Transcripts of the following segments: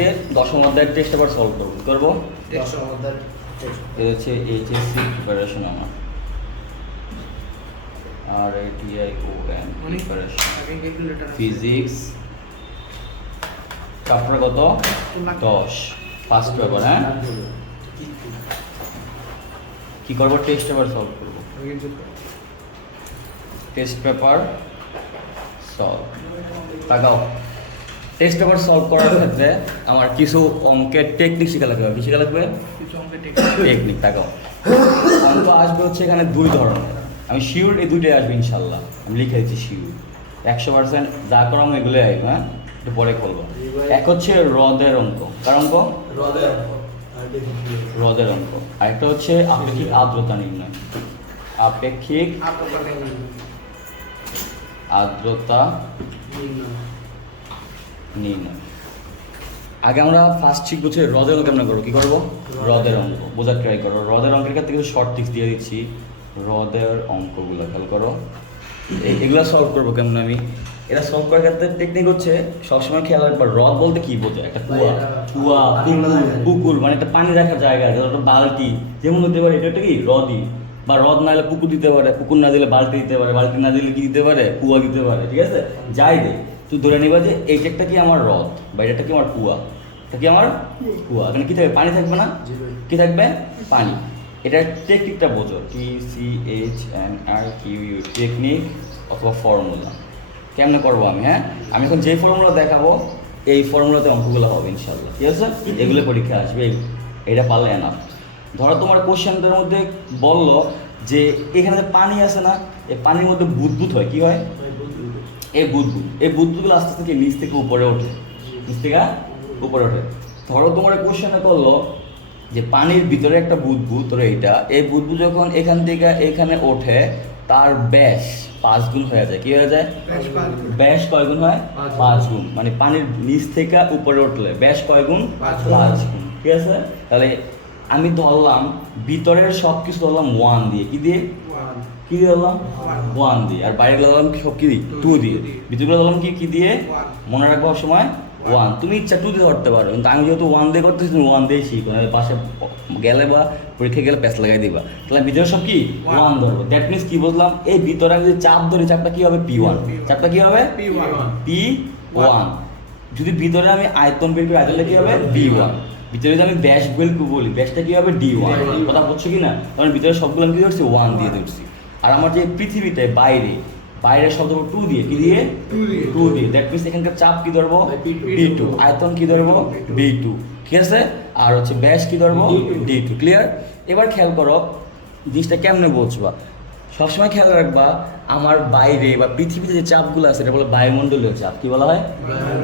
আজকে দশম অধ্যায়ের টেস্ট পেপার সলভ করবো। কি করবো? দশম অধ্যায় এটা হচ্ছে এইচএসসি প্রিপারেশন আমার, আর ATION প্রিপারেশন, ফিজিক্স চ্যাপ্টার কত? 10, ফার্স্ট পেপার। হ্যাঁ, কি করবো? টেস্ট পেপার সলভ করবো। Test paper solve. তাকাও, টেস্ট পেপার সলভ করার ক্ষেত্রে আমার কিছু অঙ্কের টেকনিক শেখা লাগবে। কি শেখা লাগবে? টেকনিক। তাকাও, অঙ্ক আসবে হচ্ছে এখানে দুই ধরনের। আমি শিওর এই দুইটাই আসবে ইনশাল্লাহ, আমি লিখে দিচ্ছি শিওর 100%। যা করো আমি এগুলোই আসবে। হ্যাঁ, একটু পরে খুলবো। এক হচ্ছে হ্রদের অঙ্ক। কার অঙ্ক? হ্রদের অঙ্ক। আরেকটা হচ্ছে আপেক্ষিক আর্দ্রতা নির্ণয়। আপেক্ষিক আর্দ্রতা নির্ণয়। আগে আমরা ফার্স্ট শিখবো হচ্ছে হ্রদের অঙ্ক কেমন করবো। কি করবো? হ্রদের অঙ্ক বোঝার ট্রাই করো। হ্রদের অঙ্কের ক্ষেত্রে কিছু শর্ট ট্রিক্স দিয়ে দিচ্ছি। হ্রদের অঙ্কগুলো খেয়াল করো, এগুলো সলভ করবো কেমন আমি। এটা সলভ করার ক্ষেত্রে টেকনিক হচ্ছে সবসময় খেয়াল রাখবা হ্রদ বলতে কি বোঝায়। একটা কুয়া, পুকুর, মানে একটা পানি রাখার জায়গা, একটা বালতি যেমন হতে পারে। এটা একটা কি হ্রদই, বা হ্রদ না হলে পুকুর দিতে পারে, পুকুর না দিলে বালতি দিতে পারে, বালতি না দিলে কি দিতে পারে? কুয়া দিতে পারে। ঠিক আছে, যাই দে তুই ধরে নিবা যে এইটা একটা কি আমার হ্রদ, বা এটা কি আমার কুয়া। এটা কি আমার কুয়া। এখানে কি থাকবে? পানি থাকবে না? কি থাকবে? পানি। এটার টেকনিকটা বোঝো, TCHNRQ, টেকনিক অথবা ফর্মুলা। কেমনে করবো আমি? হ্যাঁ, আমি এখন যে ফর্মুলা দেখাবো এই ফর্মুলাতে অঙ্কগুলো হবে ইনশাল্লাহ। ঠিক আছে, এগুলো পরীক্ষা আসবে, এটা পারলে এনাফ। ধরো তোমার কোশ্চেনটার মধ্যে বললো যে এখানে যে পানি আছে না, এই পানির মধ্যে বুদবুদ হয়। কি হয়? এই বুদবুদগুলো আস্তে আস্তে নিচ থেকে উপরে ওঠে, নিচ থেকে উপরে ওঠে। ধরো তোমার কোশ্চেনে করলো যে পানির ভিতরে একটা বুদবুদ, ধরো এইটা, এই বুদবুদ যখন এখান থেকে এখানে ওঠে তার ব্যাস 5 গুণ হয়ে যায়। কি হয়ে যায়? ব্যাস কয় গুণ হয়? 5 গুণ। মানে পানির নিচ থেকে উপরে উঠলে ব্যাস কয় গুণ? 5 গুণ। ঠিক আছে, তাহলে আমি ধরলাম ভিতরের সব কিছু ধরলাম 1 দিয়ে। কি দিয়ে? কি দিয়ে ধরলাম? 1 দিয়ে। আর বাইরে ধরলাম সব কি দিয়ে? 2 দিয়ে। ভিতরে ধরলাম কি দিয়ে? মনে রাখবো সময় 1। তুমি ইচ্ছা 2 দিয়ে ধরতে পারো, কিন্তু আমি যেহেতু 1 দিয়ে করতেছি, তুমি 1 দিয়েই শিখো, নাহলে পাশে গেলে বা পরীক্ষা গেলে প্যাস লাগাই দিবা। তাহলে ভিতরে সব কি 1 ধরবো। দ্যাট মিনস কি বুঝলাম? এই ভিতরে আমি যদি চাপ ধরি, চাপটা কি হবে? P1। চাপটা কি হবে? P1। যদি ভিতরে আমি আয়তন বের করি, আয়তনটা কি হবে? B1। ভিতরে যদি আমি ব্যাস বের বলি, ব্যাসটা কি হবে? D1। কথা বলছো কি না? কারণ ভিতরে সবগুলো আমি কি ধরছি? 1 দিয়ে ধরছি। আর আমার যে পৃথিবীতে বাইরে শব্দ 2 দিয়ে। কি দিয়ে? 2 দিয়ে। দ্যাট মিনস এখানকার চাপ কি ধরবো? B2। আয়তন কি ধরবো? B2। ঠিক আছে, আর হচ্ছে ব্যাস কি ধরবো? D2। ক্লিয়ার? এবার খেয়াল করো জিনিসটা কেমনে বুঝবা। সবসময় খেয়াল রাখবা আমার বাইরে বা পৃথিবীতে যে চাপগুলো আছে এটা বলে বায়ুমণ্ডলীয় চাপ। কি বলা হয়?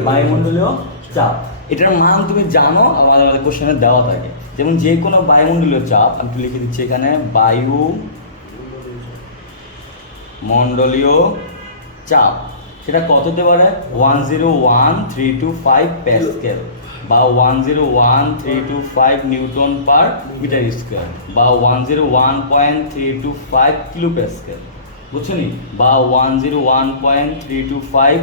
বায়ুমণ্ডলীয় চাপ। এটার মান তুমি জানো, আমাদের কোশ্চেনে দেওয়া থাকে। যেমন যে কোনো বায়ুমণ্ডলীয় চাপ, আমি একটু লিখে দিচ্ছি এখানে, বায়ুমণ্ডলীয় চাপ, সেটা কত হতে পারে? 101,325 প্যাসকেল, বা 101,325 নিউটন পার মিটার স্কোয়ার, বা 101.325 কিলো প্যাসকেল। বুঝছনি? বা 101.325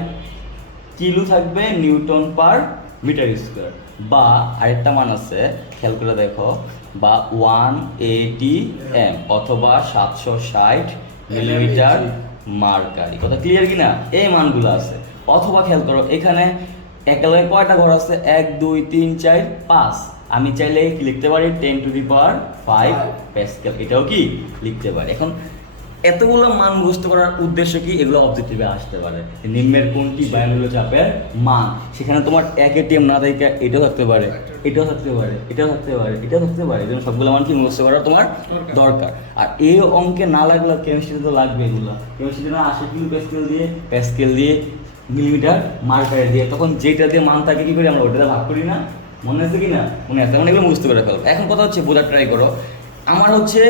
কিলো থাকবে নিউটন পার মিটার স্কোয়ার। বা আরেকটা মান আছে, খেয়াল করে দেখো, বা 180 অথবা 760 মিলিমিটার মার্কারি। কথা ক্লিয়ার কিনা? এই মানগুলো আছে। অথবা খেয়াল করো এখানে একেলগে কয়টা ঘর আছে? 1 2 3 4 5। আমি চাইলে কি লিখতে পারি? 10⁵ প্যাসকেল। এটাও কি লিখতে পারি। এখন এতগুলো মান মুখস্থ করার উদ্দেশ্য কি? এগুলো অবজেক্টিভে আসতে পারে। নিম্নের কোনটি বায়ুমণ্ডলীয় চাপের মান? সেখানে তোমার এক এটিএম না থাকে, এটাও থাকতে পারে, এটাও থাকতে পারে, এটাও থাকতে পারে, এটাও থাকতে পারে। এই জন্য সবগুলো মান কি মুখস্থ করা তোমার দরকার। আর এই অঙ্কে না লাগলে কেমিস্ট্রিতে তো লাগবে এগুলো। কেমিস্ট্রিতে না 80 কিলো প্যাসকেল দিয়ে মিলিমিটার মার্কারে দিয়ে, তখন যেটা দিয়ে মান থাকে কি করি আমরা? ওটা ভাগ করি না? মনে আছে কি না? মনে আছে। মানে এগুলো মুখস্থ করে ফেলবো। এখন কথা হচ্ছে বোঝার ট্রাই করো। আমার হচ্ছে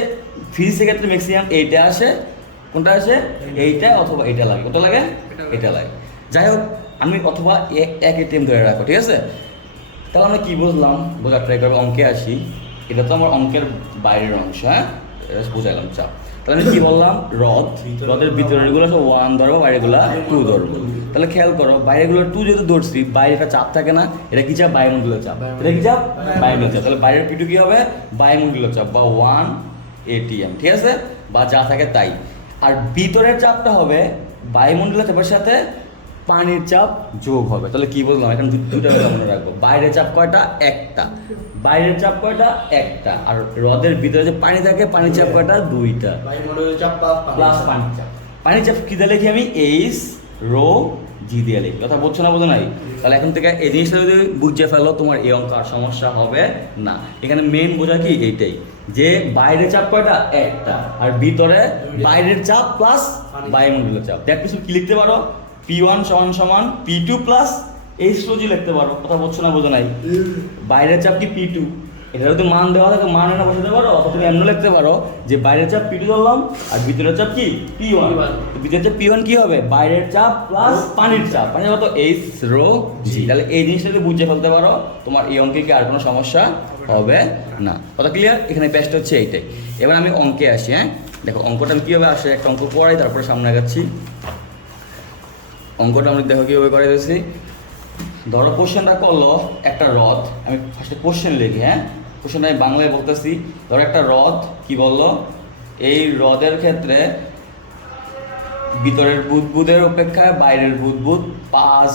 ফিজিক্সের ক্ষেত্রে ম্যাক্সিমাম এইটা আসে। কোনটা আসে? এইটা অথবা এইটা লাগে। কত লাগে? এটা লাগে। যাই হোক, আমি অথবা এক এটিএম ধরে রাখো। ঠিক আছে, তাহলে আমরা কী বুঝলাম? বোঝার ট্রাই করবো। অঙ্কে আসি। এটা তো আমার অঙ্কের বাইরের অংশ। হ্যাঁ, এটা বোঝাইলাম চাপ। তাহলে আমি কি বললাম, রদের ভিতরেরগুলো সব 1 ধরবো, বাইরেগুলো 2 ধরবো। তাহলে খেয়াল করো, বাইরেগুলো 2 যেহেতু ধরছি, বাইরে একটা চাপ থাকে না, এটা কি চাপ, বায়ুমণ্ডলীয় চাপ। এটা কি চাপ, বায়ুমণ্ডলীয় চাপ। তাহলে বাইরের পিটু কি হবে, বায়ুমণ্ডলীয় চাপ বা 1 atm, ঠিক আছে, বা যা থাকে তাই। আর ভিতরের চাপটা হবে বায়ুমণ্ডলীয় চাপের সাথে পানির চাপ যোগ হবে। তাহলে কি বললাম, এখানে দুটো কথা মনে রাখবো, বাইরের চাপ কয়টা, একটা, বাইরের চাপ কয়টা, একটা, আর হ্রদের ভিতরে যে পানি থাকে পানির চাপ কয়টা, দুইটা, বায়ুমণ্ডলীয় চাপ প্লাস পানির চাপ। পানির চাপ কি দিয়ে লিখি আমি, এইচ রো জি দিয়ে লিখি। কথা বলছো না, বোঝো নাই? তাহলে এখন থেকে এই জিনিসটা যদি বুঝে ফেলো, তোমার এই অঙ্ক আর সমস্যা হবে না। এখানে মেইন বোঝা কি এইটাই, যে বাইরের চাপ কয়টা, একটা, আর ভিতরে বাইরের চাপ প্লাস বায়ুমণ্ডলীয় চাপ। দেখ কিছু কি লিখতে পারো, P1 সমান P2 প্লাস এইচ রো জি লিখতে পারো। কথা বলছো না, বোঝো নাই? বাইরের চাপ কি P2, এটা যদি মান দেওয়া থাকে মান এটা বসাতে পারো, অথবা তুমি এমন লিখতে পারো যে বাইরের চাপ P2 ধরলাম আর ভিতরের চাপ কি P1। ভিতরের চাপ P1 কি হবে, বাইরের চাপ প্লাস পানির চাপ, পানির চাপ তো এইচ রো জি। তাহলে এই জিনিসটা যদি বুঝে ফেলতে পারো, তোমার এই অঙ্কে কি আর কোনো সমস্যা হবে না। কথা ক্লিয়ার? এখানে পেজটা হচ্ছে এইটাই। এবার আমি অঙ্কে আসি। হ্যাঁ, দেখো অঙ্কটা আমি কীভাবে আসে, একটা অঙ্ক পড়াই তারপরে সামনে আগাচ্ছি। অঙ্কটা আমি দেখো কীভাবে করে দিয়েছি। ধরো কোশ্চেনটা করলো একটা হ্রদ, আমি ফার্স্টে কোশ্চেন লিখি। হ্যাঁ, কোশ্চেনটা আমি বাংলায় বলতেছি। ধরো একটা হ্রদ, কি বললো, এই হ্রদের ক্ষেত্রে ভিতরের বুদবুদের অপেক্ষায় বাইরের বুদবুদ 5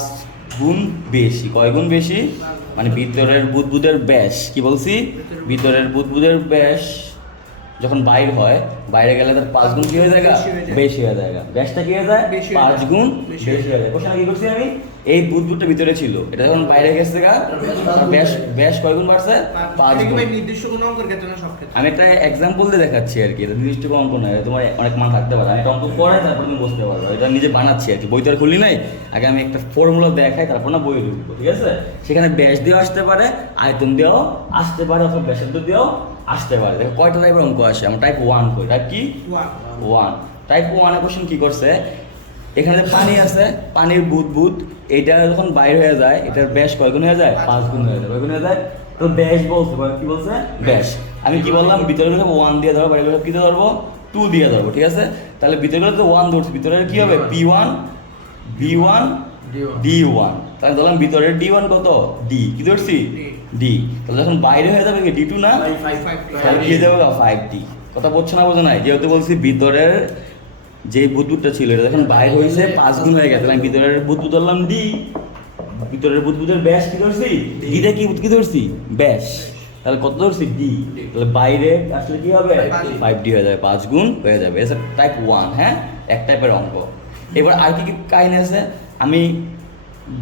গুণ বেশি। কয় গুণ বেশি, মানে ভিতরের বুদবুদের ব্যাস, কি বলছি, ভিতরের বুদবুদের ব্যাস যখন বাইর হয়, বাইরে গেলে তার 5 গুণ কি হয়ে যায়, বেশি হয়ে যায়। ব্যাসটা কি হয়ে যায়, 5 গুণ বেশি হয়ে যায়। কোশ্চেনে কি করছি আমি, এই বুদবুদটা ভিতরে ছিল, এটা যখন বাইরে গেছে ব্যাস, ব্যাস কয় গুণ বাড়ছে, 5 গুণ। নির্দিষ্ট কোনো অঙ্কের ক্ষেত্রে না, সব ক্ষেত্রে। আমি একটা এক্সাম্পল দিয়ে দেখাচ্ছি আর কি, এটা নির্দিষ্ট কোনো অঙ্ক নয়, তোমার অনেক মান থাকতে পারে। আমি একটা অঙ্ক পড়াই তারপর তুমি বুঝতে পারবো, এটা নিজে বানাচ্ছি আর কি, বই তো আর খুলি নাই। আগে আমি একটা ফর্মুলা দেখাই, তারপর না বই ঢুকবো, ঠিক আছে? সেখানে ব্যাস দিয়েও আসতে পারে, আয়তন দিয়েও আসতে পারে, অথবা ব্যাসার্ধ দিয়েও আসতে পারে। দেখো কয়টা টাইপের অঙ্ক আসে, আমরা টাইপ 1 করি। টাইপ কি, 1। টাইপ 1 কোশ্চেন কি করছে, এখানে পানি আছে, পানির বুদবুদ এইটা যখন বাইরে হয়ে যায়, এটার ব্যাস কয় গুণ হয়ে যায়, 5 গুণ হয়ে যায়। কয় গুণ হয়ে যায়, তো ব্যাস বলছে, কি বলছে, ব্যাস। আমি কি বললাম, ভিতরে 1 দিয়ে ধরবো, বাইরে কি দিয়ে ধরবো, 2 দিয়ে ধরবো, ঠিক আছে? তাহলে ভিতরে তো 1 ধরছি, ভিতরের কি হবে, P1 B1 D1। তাহলে ধরলাম ভিতরের D1 কত, D, কি ধরছি, D। তাহলে যখন বাইরে হয়ে যাবে কি D2 না, তাহলে কি হয়ে যাবে 5D। কথা বলছো না, বোঝো নাই? যেহেতু বলছি ভিতরের যে বুদবুদটা ছিল, এটা যখন বাইরে হয়েছে 5 গুণ হয়ে গেছে, আমি ভিতরের বুদবুদ ধরলাম D, ভিতরের বুদবুদের ব্যাস কি ধরছি, ডিটা কি ধরছি, ব্যাস। তাহলে কত ধরছি, D। তাহলে বাইরে আসলে কি হবে, 5D হয়ে যাবে, 5 গুণ হয়ে যাবে। এটা টাইপ 1। হ্যাঁ, এক টাইপের অঙ্ক। এবার আর কি কি কাহিনী আছে, আমি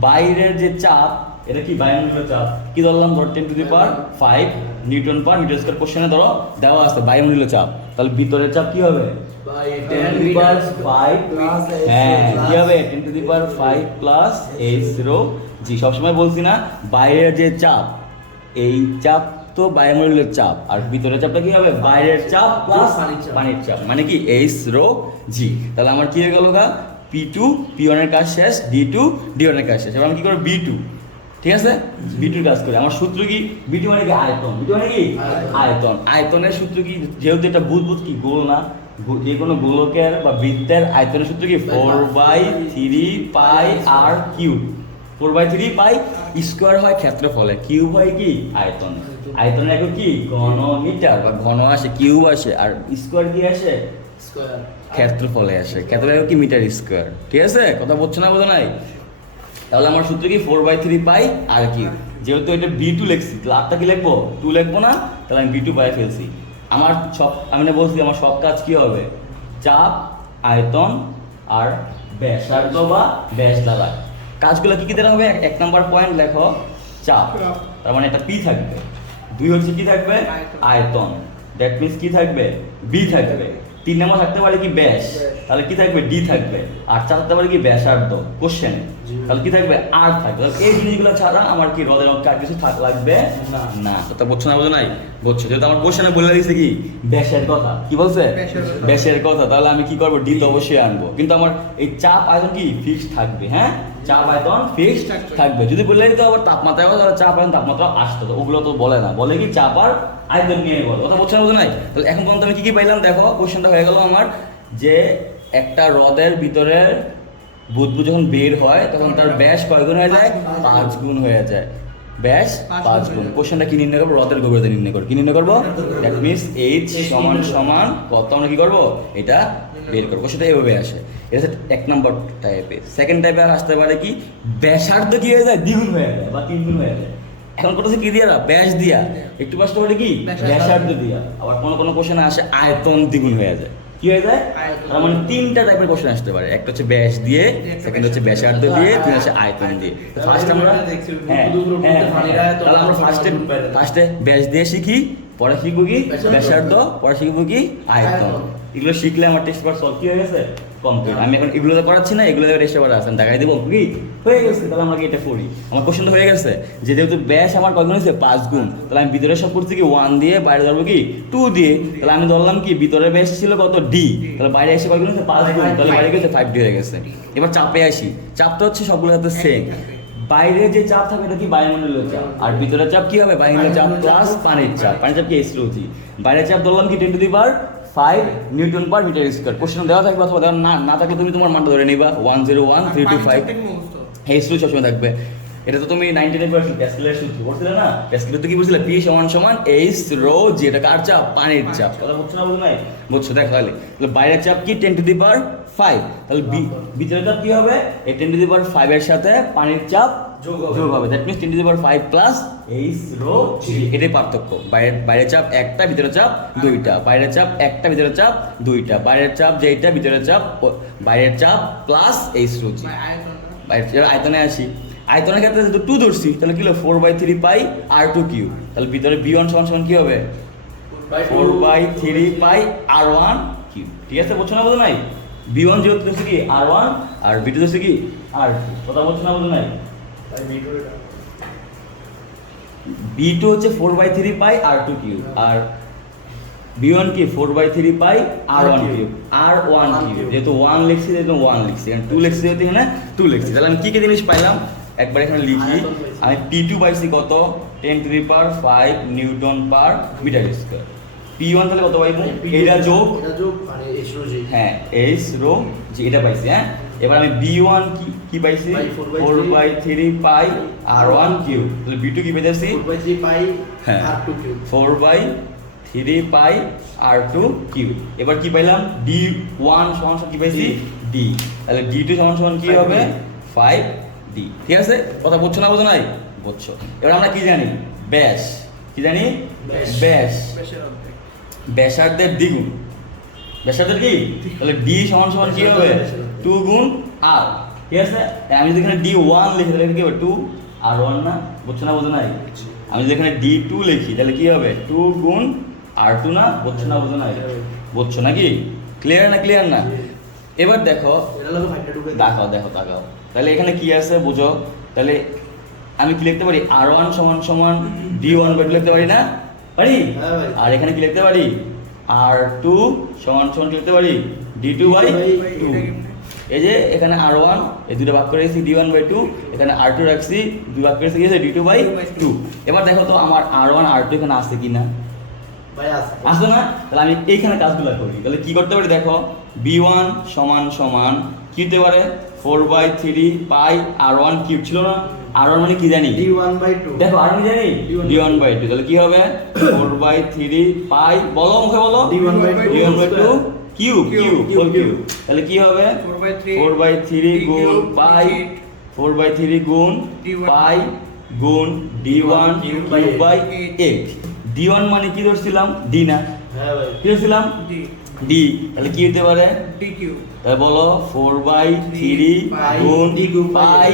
বাইরের যে চাপ, এটা কি বায়ুমণ্ডলীয় চাপ, কি ধরলাম, ধর 10⁵ নিউটন পার মিটার স্কয়ার। কোশ্চেনে ধরো দেওয়া আছে বায়ুমণ্ডলীয় চাপ, তাহলে ভিতরের চাপ কি হবে, 10⁵ হ্যাঁ, কি হবে, 10⁵ প্লাস H0 জি। সবসময় বলছি না, বাইরের যে চাপ, এই চাপ তো বায়ুমণ্ডলীয় চাপ, আর ভিতরের চাপটা কি হবে, বাইরের চাপ প্লাস পানির চাপ, মানে কি H0 জি। তাহলে আমার কি হয়ে গেল, P2 P1 এর কাজ শেষ, D2 D1 এর কাজ শেষ। এবার আমি কি করব, B2, ঠিক আছে, B2 কাজ করি। আমার সূত্র কি, B2 মানে কি আয়তন, B2 মানে কি আয়তন। আয়তনের সূত্র কি, যেহেতু এটা বুদবুদ কি গোল না, যে কোনো গোলকের বা বৃত্তের আয়তনের সূত্র কি 4/3πr³। 4/3π স্কোয়ার হয় ক্ষেত্রফলে, কিউব হয় কি আয়তন। আয়তনের একক কি, ঘনমিটার, বা ঘন আসে, কিউব আসে, আর স্কোয়ার কি আসে, ক্ষেত্রফলে আসে। ক্ষেত্রফল কি মিটার স্কোয়ার, ঠিক আছে? কথা বলছো না, বোঝো নাই? তাহলে আমার সূত্র কি 4/3πr³। যেহেতু এটা B2 লিখছি, তাহলে আরটা কি লিখবো, 2 লিখবো না, তাহলে আমি B2 পাই ফেলছি। আমার সব, আমি না বলছি আমার সব কাজ কি হবে, চাপ, আয়তন আর ব্যাসার্ধ বা ব্যাস দ্বারা। কাজগুলো কি কি দেওয়া হবে, 1 নম্বর পয়েন্ট লেখো, চাপ, তার মানে একটা P থাকবে। 2 হচ্ছে কি থাকবে, আয়তন, দ্যাট মিনস কি থাকবে, B থাকবে। 3 নম্বর থাকতে পারে কি, ব্যাস, তাহলে কি থাকবে, D থাকবে। আর 4 থাকতে পারে কি, ব্যাসার্ধ, কোশ্চেন, তাহলে কি থাকবে, R থাকবে। তাহলে এই জিনিসগুলো ছাড়া আমার কি হ্রদের অঙ্কে আর কিছু লাগবে না। কথা বলছো না, বোঝো নাই? বলছো, যেহেতু আমার কোশ্চেনে বলে দিয়েছে কি, ব্যাসের কথা, কি বলছে, ব্যাসের কথা, তাহলে আমি কি করবো, D তো অবশ্যই আনবো। কিন্তু আমার এই চাপ আয়তন কি ফিক্সড থাকবে। হ্যাঁ, চাপ আয়তন ফিক্সড থাকবে। যদি বললে তো আবার তাপমাত্রা হবে তাহলে চাপ আয়তন তাপমাত্রা আসতো, তো ওগুলো তো বলে না, বলে কি চাপ আর আয়তন নিয়ে বলে। কথা বলছে না বোঝো নাই? তাহলে এখন পর্যন্ত আমি কি কি পাইলাম দেখো, কোশ্চেনটা হয়ে গেল আমার যে একটা হ্রদের ভিতরে বুদবুদ যখন বের হয় তখন তার ব্যাস কয় গুণ হয়ে যায়? 5 গুণ হয়ে যায়। ব্যাস 5 গুণ। কোশ্চেনটা কি নির্ণয় করবো? হ্রদের গভীরতা নির্ণয় করবো। কি নির্ণয় করবো? দ্যাট মিনস এইচ সমান সমান কত আমরা কি করবো? এটা বের করবো। সেটা এভাবে আসে। এটা হচ্ছে 1 নম্বর টাইপে। সেকেন্ড টাইপে আসতে পারে কি ব্যাসার্ধ কি হয়ে যায়? দ্বিগুণ হয়ে যায় বা 3 গুণ হয়ে যায়। এখন করতেছে কি দিয়া? ব্যাস দিয়া। একটু কষ্ট করে কি ব্যাসার্ধ দিয়া। আবার কোনো কোশ্চেনে আসে আয়তন দ্বিগুণ হয়ে যায়। কি হয়ে যায়? তার মানে 3টা টাইপের কোশ্চেন আসতে পারে। একটা হচ্ছে ব্যাস দিয়ে, সেকেন্ড হচ্ছে ব্যাসার্ধ দিয়ে, তিন হচ্ছে আয়তন দিয়ে। ফার্স্ট আমরা তাহলে আমরা ফার্স্টে ব্যাস দিয়ে শিখি, পরে শিখবো কি ব্যাসার্ধ, পরে শিখবো কি আয়তন। এগুলো শিখলে আমার টেস্ট পেপার সলভ কি হয়ে গেছে? কমপ্লিট। আমি এখন এগুলো করাচ্ছি না, এগুলো টেস্ট পেপার আছে, আমি দেখাই দেবো কি হয়ে গেছে। তাহলে আমরা এটা করি। আমার কোশ্চেন তো হয়ে গেছে যে যেহেতু ব্যাস আমার কত গুণ হয়েছে? 5 গুণ। তাহলে আমি ভিতরে সব করছি কি 1 দিয়ে, বাইরে ধরবো কি 2 দিয়ে। তাহলে আমি ধরলাম কি ভিতরে ব্যাস ছিল কত? D। তাহলে বাইরে এসে কত গুণ হয়েছে? 5 গুণ। তাহলে বাইরে গেছে 5D হয়ে গেছে। এবার চাপে আসি। চাপটা হচ্ছে সবগুলোর সাথে সেম। বাইরে যে চাপ থাকবে এটা কি বায়ুমণ্ডলীয় চাপ, আর ভিতরে চাপ কি হবে? বায়ুমণ্ডলীয় চাপ প্লাস পানির চাপ। পানির চাপ কি H2O3। বাইরের চাপ ধরলাম কি 10⁵ newton per metre square. Question দেওয়া থাকবে অথবা দেওয়া না থাকলে তুমি তোমার মানটা ধরে নিবা 101325। H2 সবসময় থাকবে। এটা তো তুমি 99 পার্সেন্ট প্যাসকেলের সূত্র পড়ছিলে না? প্যাসকেলের তো কি বলছিলে? P সমান H rho G। এটা কার চাপ? পানির চাপ। কথা বুঝছো না? বুঝো নাই? বুঝছো? দেখো তাহলে বাইরের চাপ কি 10⁵। তাহলে ভিতরের চাপ কি হবে? এই 10⁵ এর সাথে পানির চাপ যোগ হবে। That means 10⁵ plus H rho G। এটাই পার্থক্য। বাইরের চাপ একটা, ভিতরের চাপ দুইটা। বাইরের চাপ একটা, ভিতরের চাপ দুইটা। বাইরের চাপ যেইটা, ভিতরের চাপ বাইরের চাপ প্লাস H rho G। বাইরের আয়তনে আসি। আয়তনের ক্ষেত্রে যেহেতু 2 ধরছি তাহলে কি হলো? 4/3 পাই R2 কিউব। তাহলে ভিতরে B1 সমান কি হবে? 4/3 পাই R1 কিউব। ঠিক আছে? বুঝছো না? বুঝো নাই? B1 যেহেতু হচ্ছে কি R1 আর B2 হচ্ছে কি R2। কথা বুঝছো না? বুঝো নাই? B2 হচ্ছে 4/3 পাই R2 কিউব, আর B1 কি 4/3 পাই R1 কিউব। R1 কিউব যেহেতু 1 লিখছি, যেহেতু 1 লিখছি, এখানে 2 লিখছি, যেহেতু এখানে 2 লিখছি। তাহলে আমি কি কি জিনিস পাইলাম একবার এখানে লিখি। আমি P2 পাইছি কত? 10⁵ newton per metre square. P1 তাহলে কত পাইবো? এটা যোগ মানে H rho G। হ্যাঁ H rho G এটা পাইছি। হ্যাঁ, এবার আমি B1 কি পাইছি? 4/3 পাই R1 কিউব। তাহলে B2 কি পাইছি? 4/3 পাই হ্যাঁ R2 কিউব। 4/3 পাই R2 কিউব। এবার কি পাইলাম? D1 সমান কি পাইছি? D। তাহলে D2 সমান কি হবে? 5D। ঠিক আছে? কথা বুঝছো না? বুঝো নাই? বুঝছো। এবার আমরা কি জানি? ব্যাস। কি জানি? ব্যাস। ব্যাসার্ধের দ্বিগুণ। ব্যাসার্ধের কি? তাহলে D সমান কি হবে? 2 গুণ R। ঠিক আছে? আমি যদি এখানে D1 লিখি তাহলে কি হবে? 2 R1 না? বুঝছো না? বুঝো নাই? আমি যদি এখানে D2 লিখি তাহলে কি হবে? 2 গুণ R2 না? বুঝছো না? বুঝো নাই? বুঝছো নাকি? ক্লিয়ার না? ক্লিয়ার না? এবার দেখো, তাকাও। তাহলে এখানে কি আছে বুঝো। তাহলে আমি কি লিখতে পারি? R1 সমান D1/2 লিখতে পারি না? পারি? আর এখানে কি লিখতে পারি? R2 সমান কি লিখতে পারি? D2/2। এই যে এখানে R1 এই দুটো ভাগ করে রেখেছি D1/2, এখানে R2 রাখছি 2 ভাগ করে রেখেছি D2/2। এবার দেখো তো আমার R1 R2 এখানে আছে কিনা? ভাই আসতো না? তাহলে আমি এইখানে কাজগুলো করি। তাহলে কি করতে পারি দেখো, B1 সমান কি হতে পারে? 4/3 পাই R1 কিউব ছিল না? R1 মানে কি জানি? D1/2। দেখো R1 জানি D1/2। তাহলে কি হবে? 4/3 পাই, বলো মুখে বলো, D1/2 কিউব। তাহলে কি হবে? 4/3 গুণ পাই, 4/3 গুণ পাই গুণ D1 কিউব/8। D1 মানে কি ধরছিলাম? D না? হ্যাঁ ভাই। কি ধরছিলাম? D। তাহলে কি হতে পারে? D cube. তাহলে বলো 4/3 গুণ পাই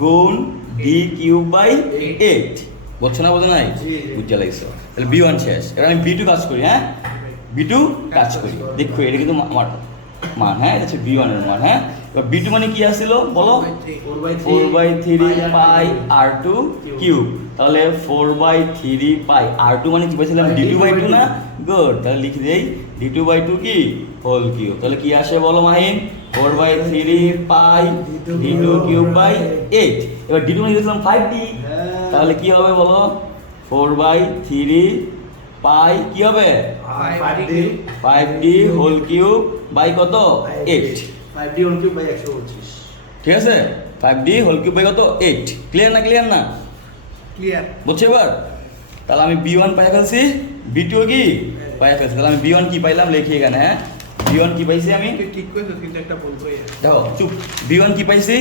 গুণ D কিউব/8। বুঝছো না? বুঝো নাই? বুঝতে লাগছে। তাহলে B1 শেষ। এবার আমি B2 কাজ করি। হ্যাঁ, B2 কাজ করি। দেখো এটা কিন্তু আমার মান। হ্যাঁ, এটা হচ্ছে B1 এর মান। হ্যাঁ, এবার B2 মানে কি আসছিল বলো? 4/3 পাই R2 কিউব। তাহলে 4/3 পাই R2 মানে কি পাইছিলাম? D2/2 না? গুড। তাহলে লিখে দেই D2/2 কি হোল কিউব। তাহলে কি আসে বলো মাহিন? 4/3 পাই d2 কিউব বাই 8। এবার d2 মানে দিয়েছিলাম 5d, তাহলে কি হবে বলো? 4/3 পাই কি হবে? 5d হোল কিউব বাই কত? 8। 5D whole cube by 125। ঠিক আছে, 5d হোল কিউব বাই কত? 8। ক্লিয়ার না? ক্লিয়ার না? ক্লিয়ার। বুঝছো এবার? তাহলে আমি b1 পাই ফেলছি, b2 কি পাই ফেলছি। তাহলে আমি b1 কি পাইলাম লিখি এখানে। হ্যাঁ, b1 কি পাইছি আমি? তুই ঠিক করেছিস কিন্তু একটা ভুল করে দেখো চুপ, b1 কি পাইছি?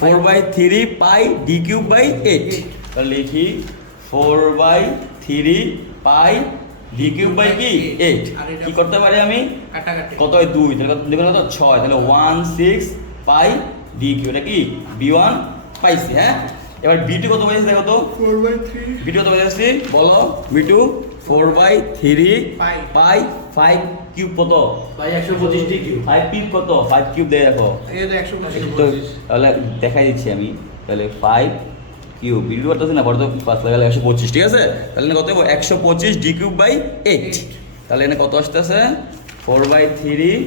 4/3 পাই d কিউব বাই 8। তাহলে লিখি 4/3 পাই d কিউব বাই কি 8। কি করতে পারি আমি? কাটাকাটি। কত হয়? 2, তাহলে কত দেখুন কত? 6। তাহলে 16 পাই d কিউব, এটা কি b1 পাইছি। হ্যাঁ, এবার b2 কত পাইছি দেখো তো। 4/3 b2 কত পাইছি বলো? b2 4/3 pi. পাই 5 কিউব কত? By 125D cube. 5 কিউব কত? 5 কিউব দিয়ে দেখো। এই যে 125। তো তাহলে দেখাই দিচ্ছি আমি। তাহলে 5 কিউব বিল্ড করতেছি না, বড় তো 5 লাগালে 125। ঠিক আছে, তাহলে এখানে কত হবে? 125 d কিউব বাই 8। তাহলে এখানে কত আসতেছে? 4/3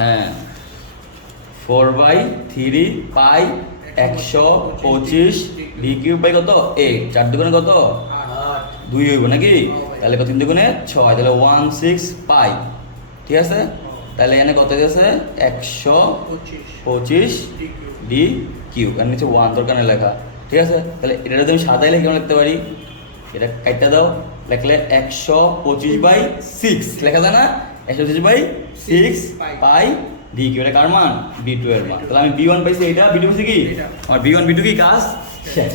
হ্যাঁ 4/3 পাই 125 d কিউব বাই কত? 8। 4 দুগুণে কত? 2 হইব নাকি? তাহলে কত? 3 দুগুণে 6, তাহলে 16 পাই। ঠিক আছে, তাহলে এখানে কত গেছে? 125 d কিউব, এর নিচে 1 দরকার নেই লেখা। ঠিক আছে, তাহলে এটা যদি আমি সাদাই লিখে লিখতে পারি, এটা কাটতে দাও, লিখলে 125/6 লেখা যায় না? 125/6 পাই d কিউব। এটা কার মান? b2 এর মান। তাহলে আমি b1 পাইছি, এটা b2 পাইছি কি? আমার b1 b2 কি কাজ শেষ।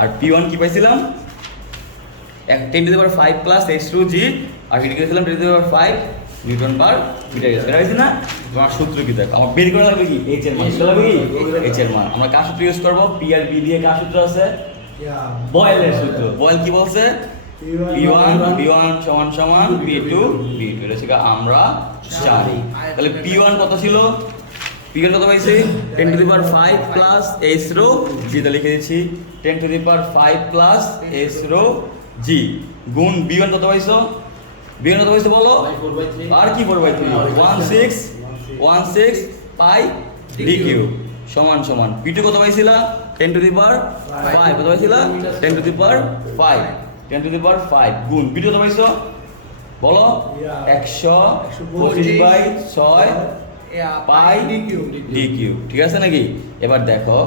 আর p1 কি পাইছিলাম? 10⁵ প্লাস h2g, আর হিট করেছিলাম 10⁵ নিউটন পার মিটার স্কয়ার। এটা হয়েছে না? তোমার সূত্র কি দেখো, আমার বের করা লাগবে কি? h এর মান। কত লাগবে কি? h এর মান। আমরা কার সূত্র ইউজ করব? p আর b দিয়ে কার সূত্র আছে? বয়েলের সূত্র। বয়েল কি বলছে? p1 সমান p2 এটা ছিল আমরা জানি। তাহলে p1 কত ছিল? p1 কত পাইছি? 10⁵ প্লাস h রো g, তে লিখে দিচ্ছি 10⁵ প্লাস h রো g গুণ b1 কত পাইছো? b1 কত পাইছো বলো? আর কি 4/3 16 পাই d কিউব সমান p2 কত পাইছিলা? 10⁵ কত পাইছিলা? 10⁵ গুণ b2 কত পাইছো বলো? 125/6 পাই d কিউব। ঠিক আছে নাকি? এবার দেখো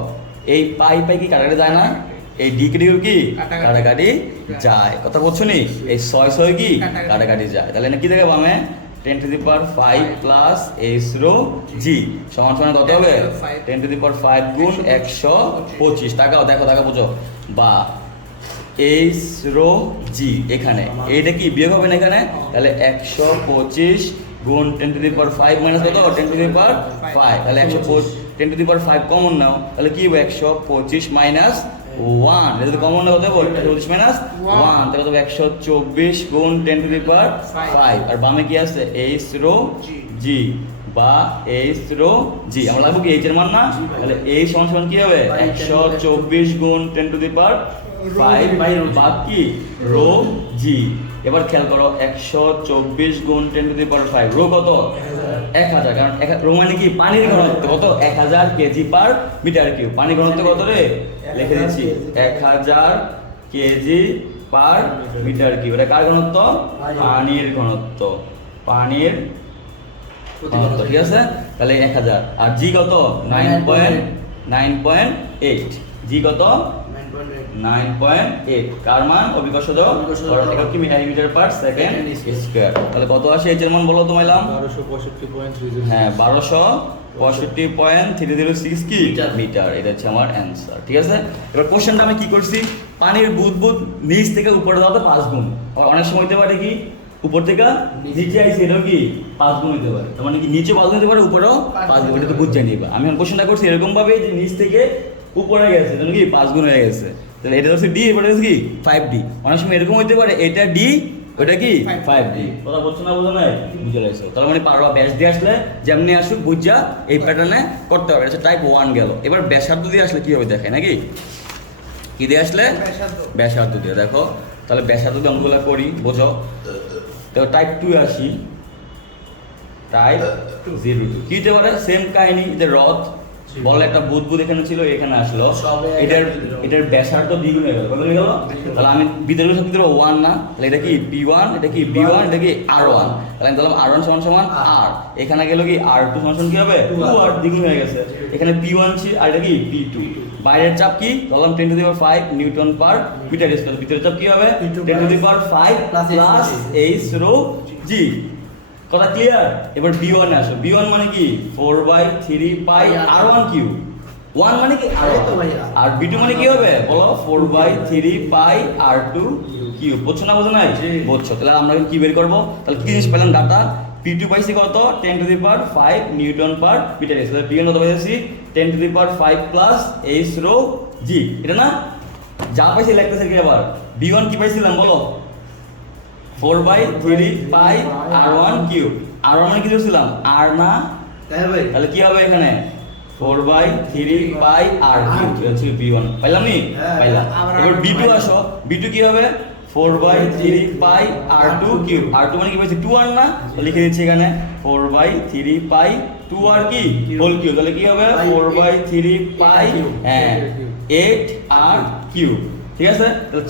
এই পাই কি কাটাকাটি যায় না? এই d কিউব কি কাটাকাটি যায়। কথা বলছো নি? এই 6 কি কাটাকাটি যায়। তাহলে এখানে কি দেখাবো আমি? 10⁵ প্লাস h রো g সমান কত হবে? 10⁵ গুণ 125। টাকাও দেখো, টাকা বুঝো, বা h রো g এখানে এইটা কি বিয়োগ হবে না এখানে? তাহলে 125 গুণ 10⁵ মাইনাস কত? 10⁵, তাহলে 10⁵ কমন নাও, তাহলে কি হবে? 125 মাইনাস 1, এটা যদি কমন নাও কত হবে? 125 মাইনাস 1, তাহলে কত হবে? 124 গুণ 10⁵, আর বামে কি আছে? h রো g বা h রো g। আমরা লাগবো কি h এর মান না? তাহলে h সমান কি হবে? 124 গুণ 10⁵ বা কি রো g। এবার খেয়াল করো, 124 গুণ 10⁵, রো কত? 1000, কারণ রো মানে কি? পানির ঘনত্ব কত? 1000 কেজি পার মিটার কিউব। পানির ঘনত্ব কত রে? লিখে দিচ্ছি 1000 কেজি পার মিটার কিউব। এটা কার ঘনত্ব? পানির ঘনত্ব। পানির ঘনত্ব। ঠিক আছে, তাহলে 1000। আর জি কত? 9.8। জি কত? 9.8। কার মান? অভিকর্ষ দাও, একক কি? Metre per second square. তাহলে কত আসে h এর মান বলো তো মাইলাম? 1265.30। হ্যাঁ 1265.306 কি মিটার। এটা হচ্ছে আমার অ্যানসার। ঠিক আছে, এবার কোশ্চেনটা আমি কি করছি? পানির বুদবুদ নিচ থেকে উপরে যাওয়াতে 5 গুণ। আবার অনেক সময় হতে পারে কি উপর থেকে নিচে আইছে, এটাও কি 5 গুণ হতে পারে। তার মানে কি নিচে 5 গুণ হতে পারে, উপরেও 5 গুণ। এটা তো বুঝে নিবা। আমি এখন কোশ্চেনটা করছি এরকম ভাবে যে নিচ থেকে উপরে গেছে, তাহলে কি 5 গুণ হয়ে গেছে। তাহলে এটা হচ্ছে ডি, এটা হচ্ছে কি 5d। অনেক সময় এরকম হতে পারে এটা ডি, ওটা কি 5d। কথা বলছো না? বোঝো নাই? বুঝে লাইছো। তার মানে পারবা ব্যাস দিয়ে আসলে যেমনি আসুক বুঝা এই প্যাটার্নে করতে হবে। এটা টাইপ 1 গেল। এবার ব্যাসার্ধ দিয়ে আসলে কি হবে দেখাই নাকি? কি দিয়ে আসলে? ব্যাসার্ধ দিয়ে। দেখো তাহলে ব্যাসার্ধ দিয়ে অঙ্কগুলো করি, বোঝো। তো টাইপ 2 আসি। টাইপ 02 কি হতে পারে সেম কাহিনী যে রথ বল একটা বুদবুদ এখানে ছিল এখানে আসলো সবে এটার এক এটার ব্যাসার্ধ দ্বিগুণ হয়ে গেল কত হয়ে গেল তাহলে আমি বিদ্যুৎ সব ভিতরে 1 না তাহলে এটা কি P1 এটা কি B1 এটা কি R1 তাহলে আমি বললাম R1 সমান সমান R এখানে গেল কি R2 সমান সমান কি হবে 2R দ্বিগুণ হয়ে গেছে এখানে P1 ছিল আর এটা কি P2 বাইরের চাপ কি বললাম 10 to the power 5 newton per metre square ভিতরের চাপ কি হবে 10 to the power 5 plus h rho g কথা ক্লিয়ার এবার B1 এ আসো B1 মানে কি 4/3 পাই R1 কিউব 1 মানে কি এই তো ভাই, R1 আর B2 মানে কি হবে বলো 4/3 পাই R2 কিউব বুঝছো না বুঝো নাই বুঝছো তাহলে আমরা কি বের করব তাহলে কি জিনিস পেলাম ডাটা P2 পাইছি কত 10 to the power 5 newton per metre square P1 কত পাইছি 10 to the power 5 plus h rho g এটা না যা পাইছি লিখতেছি কি আবার B1 কি পাইছিলাম বলো 4/3 পাই R1 কিউব R1 মানে কি ধরছিলাম R না হ্যাঁ ভাই তাহলে কি হবে এখানে 4/3 পাই R কিউব এটা হচ্ছে B1 পাইলাম নি হ্যাঁ, পাইলাম আবার এবার R2 B2 আসো B2 কি হবে 4/3 পাই R2 কিউব R2 মানে কি পাইছি 2R না তো লিখে দিচ্ছি এখানে 4/3 পাই 2R কি হোল কিউব তাহলে কি হবে 4/3 পাই হ্যাঁ 8R কিউব ঠিক আছে তাহলে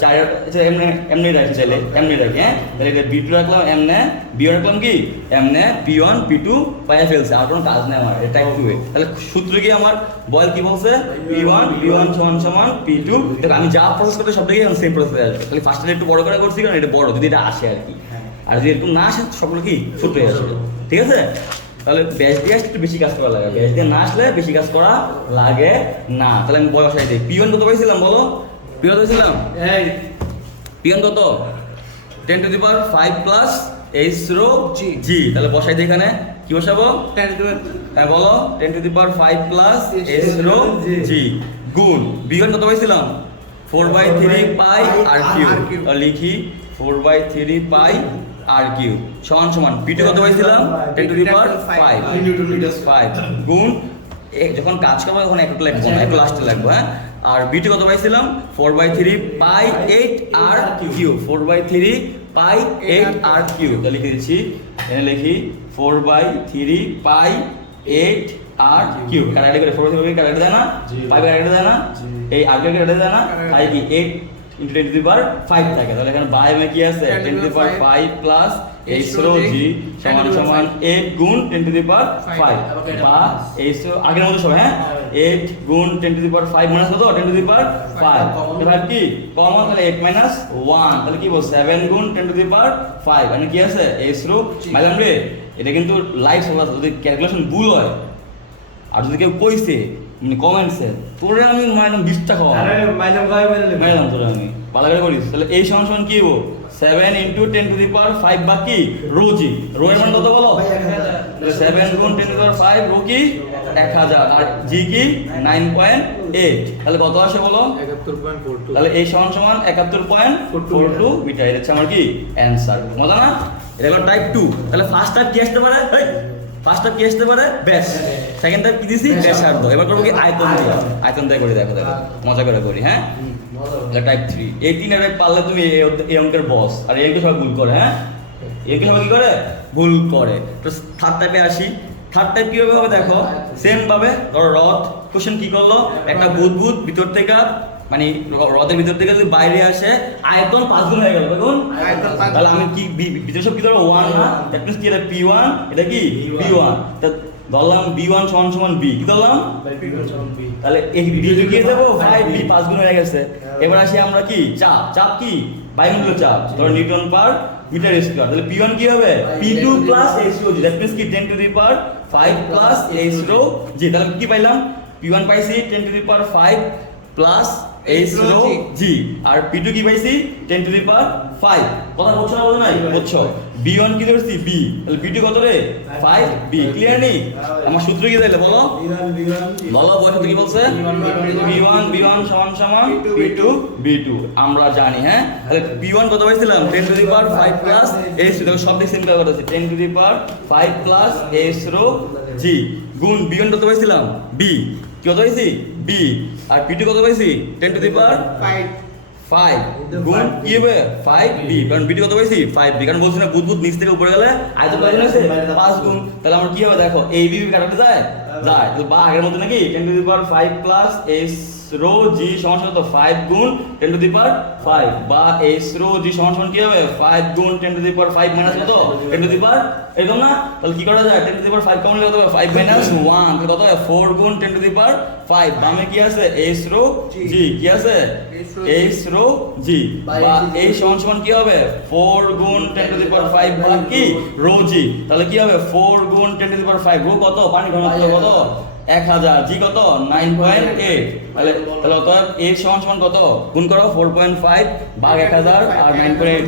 4 এমনি এমনি রাখি চাইলে এমনি রাখি হ্যাঁ তাহলে এটা B2 রাখলাম এমনে B1 রাখলাম কি এমনে P1 P2 পাইয়া ফেলছে আর কোনো কাজ নেই আমার এটা একটু তাহলে সূত্র কি আমার বল কি বলছে P1 সমান সমান P2 দেখো আমি যা প্রসেস করতে সবটাই সেম প্রসেস আসবে তাহলে ফার্স্টে একটু বড় করে করছি কারণ এটা বড় যদি এটা আসে আর কি আর যদি একটু না আসে সবগুলো কি ছোট হয়ে আসবে ঠিক আছে তাহলে ব্যাস দিয়ে আসলে একটু বেশি কাজ করা লাগে ব্যাস দিয়ে না আসলে বেশি কাজ করা লাগে না তাহলে আমি বসাই দিই P1 কত পাইছিলাম বলো P1 পাইছিলাম এই P1 কত 10 to the power 5 plus h rho g তাহলে বসাই দিই এখানে কি বসাবো 10 to the হ্যাঁ বলো 10 to the power 5 plus h rho g গুণ B1 কত পাইছিলাম 4/3 পাই r কিউব লিখি 4/3 পাই r কিউব সমান সমান P2 কত পাইছিলাম 10 to the power 5 newton metre 5 গুণ যখন কাজ করবো তখন একটু লাগবো না একটু লাস্টে লাগবো হ্যাঁ আর B2 কত পাইছিলাম 4/3 পাই 8 r কিউব 4/3 পাই 8 r কিউব তাহলে লিখে দিচ্ছি এখানে লিখি 4/3 পাই 8 r কিউব কাটাকাটি করে 4/3 কাটাকাটি দেয় না পাই কাটাকাটি দেয় না এই r কিউব কাটাকাটি দেয় না তাই কি 8 into 10 to the power 5 থাকে তাহলে এখানে বাই মে কি আছে 10 to the power 5 plus h rho g সমান সমান 8 গুণ 10 to the power 5 বা h রো আগের মতো সব হ্যাঁ 8 গুণ 10 to the power 5 মাইনাস কত 10 to the power 5 এবার কি কমন তাহলে 8 মাইনাস 1 তাহলে কি বল 7 গুণ 10 to the power 5 মানে কি আছে h রো মাইলাম রে এটা কিন্তু লাইভ সলভ যদি ক্যালকুলেশন ভুল হয় আর যদি কেউ কইছে মানে কমেন্টসে তোরে আমি মাইলাম 20 টাকা আরে মাইলাম গায় মাইলাম মাইলাম তোরে আমি পালা করে করিস তাহলে এই সমান কি হবো 7 into 10 to the power 5 বাকি রো জি রো এর মান কত বলো ভাই 1000 7 গুণ 10 to the power 5 রো কি 1000 আর জি কি 9.8 তাহলে কত আসে বলো 71.42 তাহলে এই সমান সমান 71.42 মিটার এটা হচ্ছে আমার কি অ্যানসার মজা না এটা হলো টাইপ 2 তাহলে ফার্স্ট টাইপ কি আসতে পারে ফার্স্ট টাইপ কি আসতে পারে ব্যাস সেকেন্ড টাইপ কি দিছি ব্যাসার্ধ এবার করব কি আয়তন দিয়ে করি দেখো মজা করে করি হ্যাঁ এটা টাইপ 3 এই তিনটা টাইপ পারলে তুমি এই অঙ্কের বস আর এই অঙ্কে সবাই ভুল করে হ্যাঁ এই অঙ্কে সবাই কি করে ভুল করে তো থার্ড টাইপে আসি থার্ড টাইপ কিভাবে হবে দেখো সেম ভাবে ধরো রথ কোশ্চেন কি করলো একটা বুদবুদ ভিতর থেকে মানে রথের ভিতর থেকে যদি বাইরে আসে আয়তন 5 গুণ হয়ে গেল দেখুন আয়তন 5 তাহলে আমি কি ভিতরে সব কি ধরো 1 না দ্যাট মিন্স কি এটা P1 এটা কি B1 তা ধরলাম B1 সমান সমান B কি ধরলাম ভাই P1 সমান B তাহলে এই B ঢুকিয়ে দেবো 5 B 5 গুণ হয়ে গেছে এবার আসি আমরা কি চাপ কি বায়ুমণ্ডলীয় চাপ ধরো নিউটন পার মিটার স্কয়ার তাহলে P1 কি হবে P2 plus h rho g that means কি 10 to the power 5 plus h rho g তাহলে কি পাইলাম P1 পাইছি 10 to the power 5 plus h rho g আর P2 কি পাইছি 10 টু দি পাওয়ার 5 কথা বুঝছো না বুঝো নাই বুঝছো B1 কি ধরছি B তাহলে B2 কত রে 5 B ক্লিয়ার নেই আমার সূত্র কি তাহলে বলো বলো বয়স কি বলছে B1 সমান সমান B2 আমরা জানি হ্যাঁ তাহলে B1 কত পাইছিলাম 10 to the power 5 plus h দেখো সব দিক সেম করে আছে 10 to the power 5 plus h rho g গুণ B1 কত পাইছিলাম B কি কত পাইছি B আর P2 কত পাইছি 10 টু দি পাওয়ার 5 5 গুণ কি হবে 5b, কারণ বিটি কত পাইছি 5b, কারণ বলছি না বুদবুদ নিচ থেকে উপরে গেলে আয়তন কত আছে 5 গুণ। তাহলে আমরা কি হবে দেখো ab কাটাতে যায় যায়, তাহলে বা আগের মতো নাকি 10 to the power 5 plus s rho g সমান কত 5 গুণ 10 টু দি পাওয়ার 5, বা s রো g সমান কি হবে 5 গুণ 10 টু দি পাওয়ার 5 মাইনাস কত 10 টু দি পাওয়ার, এরকম না? তাহলে কি করা যায় 10 টু দি পাওয়ার 5 কমন কত হবে 5 মাইনাস 1, তাহলে কত হবে 4 গুণ 10 টু দি পাওয়ার 5, বামে কি আছে s রো g, কি আছে s রো g, বা এই সমান কি হবে 4 গুণ 10 টু দি পাওয়ার 5 ভাগ কি রো g, তাহলে কি হবে 4 গুণ 10 টু দি পাওয়ার 5, রো কত পানি ঘনত্ব কত 1000, জি কত 9.8, তাহলে অতএব a সমান কত গুণ করো 4.5 ভাগ 1000 আর 9.8,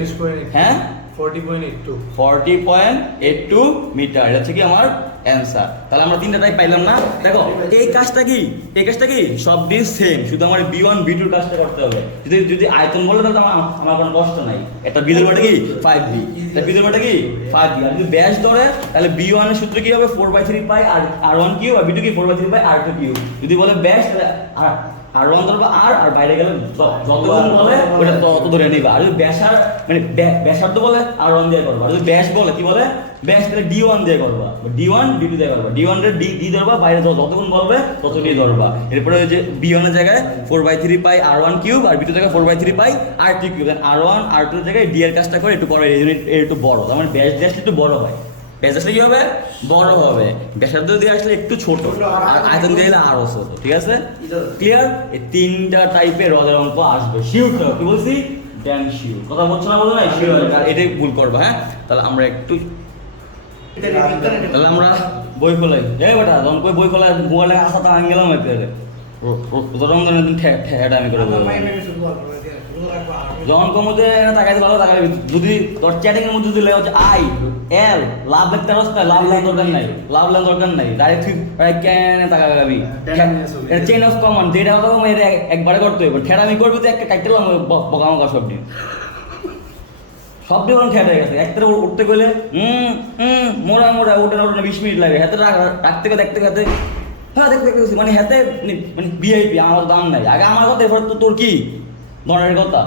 হ্যাঁ 40.82 40.82 মিটার, এটা হচ্ছে কি আমার অ্যান্সার। তাহলে আমরা তিনটা টাইপ পাইলাম না? দেখো এই কাজটা কি সব দিয়ে সেম, শুধু আমার b1 b2 এর কাজটা করতে হবে। যদি আয়তন বলে তাহলে আমার কোনো কষ্ট নাই, একটা বিদের বাটা কি 5b, তাহলে বিদের বাটা কি 5b, আর যদি ব্যাস ধরে তাহলে b1 এর সূত্র কি হবে 4/3 পাই আর r1 কিউব, আর b2 কি 4/3 পাই r2 কিউব। যদি বলে ব্যাস তাহলে আর ওয়ান ধরবা আর বাইরে গেলে যত গুণ বলে ওটা তত ধরে নিবা, আর যদি ব্যাসার মানে ব্যাসার্ধ বলে আর ওয়ান দিয়ে করবা, আর যদি ব্যাস বলে কি বলে ব্যাস তাহলে d1 দিয়ে করবা, d1 d2 দিয়ে করবা, d1 রে d ধরবা, বাইরে যত গুণ বলবে তত d ধরবা। এরপরে ওই যে b1 এর জায়গায় 4/3 পাই r1 কিউব, আর b2 এর জায়গায় 4/3 পাই r2 কিউব, দেন r1 r2 এর জায়গায় d এর কাজটা করে একটু বড়, এই জন্য একটু বড়, তার মানে ব্যাস একটু বড় হয়, ব্যাস আসলে কি হবে বড় হবে, ব্যাসার্ধ দিয়ে আসলে একটু ছোট, আর আয়তন দিয়ে এলে আরো ছোট। ঠিক আছে, ক্লিয়ার? এই তিনটা টাইপের রদের অঙ্ক আসবে, শিওর তো? কি বলছি? Damn sure. কথা বলছো না বলো না শিওর, এটাই ভুল করবা। হ্যাঁ, তাহলে আমরা একটু তাহলে আমরা বই খোলাই, এই বেটা যখন কই বই খোলাই মোবাইলে আসা তো আমি গেলাম এতে রং ধরে দিন ঠেকাটা আমি করে বলবো, যখন কমতে তাকাইতে ভালো তাকাই, যদি তোর চ্যাটিং এর মধ্যে যদি লেখা হচ্ছে আই এল লাভ লিখতে অবস্থা লাভ লেন দরকার নাই ডাইরেক্ট কেন তাকাবি, এটা চেইন অফ কমান্ড যেটা হতো এটা একবারে করতে হবে, ঠেড়ামি করবি তো একটা কাটতেলাম বকামকা সব দিন সব দিয়ে ঠেট হয়ে গেছে, একটা উঠতে গেলে মোড়া ওটা 20 মিনিট লাগে, হাতে রাখতে দেখতে হ্যাঁ দেখতে মানে হাতে মানে ভিআইপি আমার দাম নাই, আগে আমার কথা এবার তো তোর কি ধরনের কথা,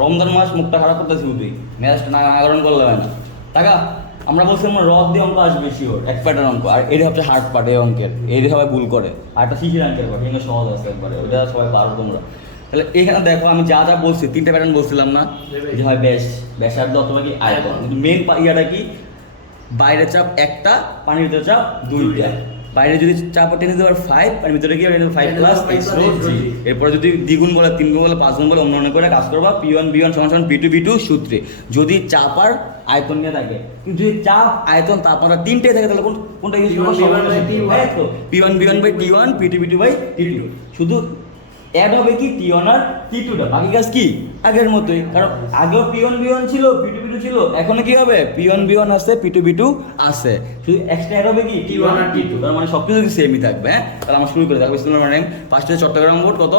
রমজান মাস মুখটা খারাপ করতেছি তুই ম্যাচটা না আগরণ করলে হয় না টাকা। আমরা বলছিলাম রদ দিয়ে অঙ্ক আসবে শিওর, এক প্যাটার্ন অঙ্ক, আর এটা হচ্ছে হার্ড পার্ট এই অঙ্কের, এই সবাই ভুল করে, আর একটা শিশির অঙ্কের পার্ট এখানে সহজ আছে একবারে, ওইটা সবাই পারো তোমরা। তাহলে এখানে দেখো আমি যা বলছি তিনটা প্যাটার্ন বলছিলাম না, যে হয় ব্যাসার্ধ অথবা কি আয়তন, কিন্তু মেন ইয়াটা কি বাইরের চাপ একটা, পানির ভিতরে চাপ দুইটা, বাইরে যদি চাপ টেনে দেওয়ার 5, আর ভিতরে কি 5 প্লাস x রো g, এরপরে যদি দ্বিগুণ বলে 3 গুণ বলে 5 গুণ বলে অন্য করে কাজ করবা, p1 b1 সমান p2 b2 সূত্রে যদি চাপ আর আয়তন নিয়ে থাকে, কিন্তু যদি চাপ আয়তন তাপমাত্রা তিনটেই থাকে তাহলে কোনটা ইউজ করব p1 b1 by t1 p2 b2 by t2, শুধু অ্যাড হবে কি t1 আর t2টা, বাকি কাজ কি আগের মতোই, কারণ আগেও p1 b1 ছিল p2 b2 ছিল, এখন কি হবে p1 b1 আছে p2 b2 আছে, শুধু এক্সট্রা অ্যাড হবে কি t1 আর t2, তার মানে সবকিছু সেমই থাকবে। হ্যাঁ, তাহলে আমরা শুরু করে দেখো বিসমিল্লাহির রহমানির রহিম। ফার্স্টে চট্টগ্রাম বোর্ড কত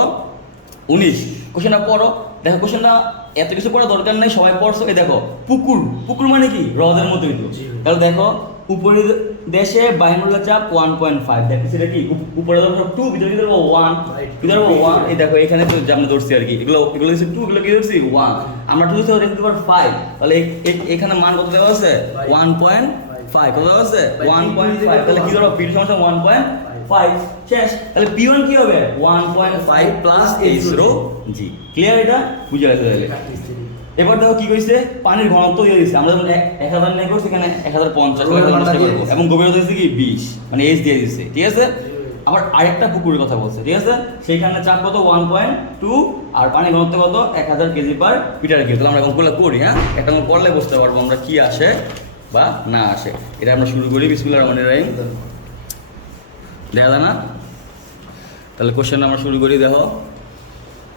19, কোশ্চেনটা পড়ো, দেখো কোশ্চেনটা এত কিছু পড়ার দরকার নেই, সবাই পড়ছো। এই দেখো পুকুর মানে কি হ্রদের মতোই তো, তাহলে দেখো উপরে দেশে বায়ুমণ্ডলের চাপ 1.5, দেখো সেটা কি উপরে ধরো 2, ভিতরে ধরো 1, ভিতরে 1, এই দেখো এখানে তো আমরা ধরছি আর কি, এগুলো দিচ্ছে 2, এগুলো কি ধরছি 1, আমরা 2 ধরছি দেখতে পার 5, তাহলে এখানে মান কত দেওয়া আছে 1.5, কত দেওয়া আছে 1.5, তাহলে কি ধরো p সমান 1.5 শেষ, তাহলে p1 কি হবে 1.5 plus h rho g, clear? এটা বুঝে গেছে? তাহলে এবার দেখো কি কইছে, পানির ঘনত্ব দিয়ে দিয়েছে, আমরা যখন 1000 নিয়ে করছি এখানে 1050 করব, এবং গভীরতা দিয়েছে কি 20, মানে h দিয়ে দিয়েছে। ঠিক আছে, আবার আরেকটা পুকুরের কথা বলছে, ঠিক আছে, সেইখানে চাপ কত 1.2, আর পানির ঘনত্ব কত 1000 কেজি পার মিটার কিউব। তাহলে আমরা অঙ্কগুলো করি, হ্যাঁ, একটা অঙ্ক করলে বুঝতে পারবো আমরা কি আসে বা না আসে। এটা আমরা শুরু করি বিসমিল্লাহির রহমানির রহিম, দেখা যায় না? তাহলে কোশ্চেন আমরা শুরু করি, দেখো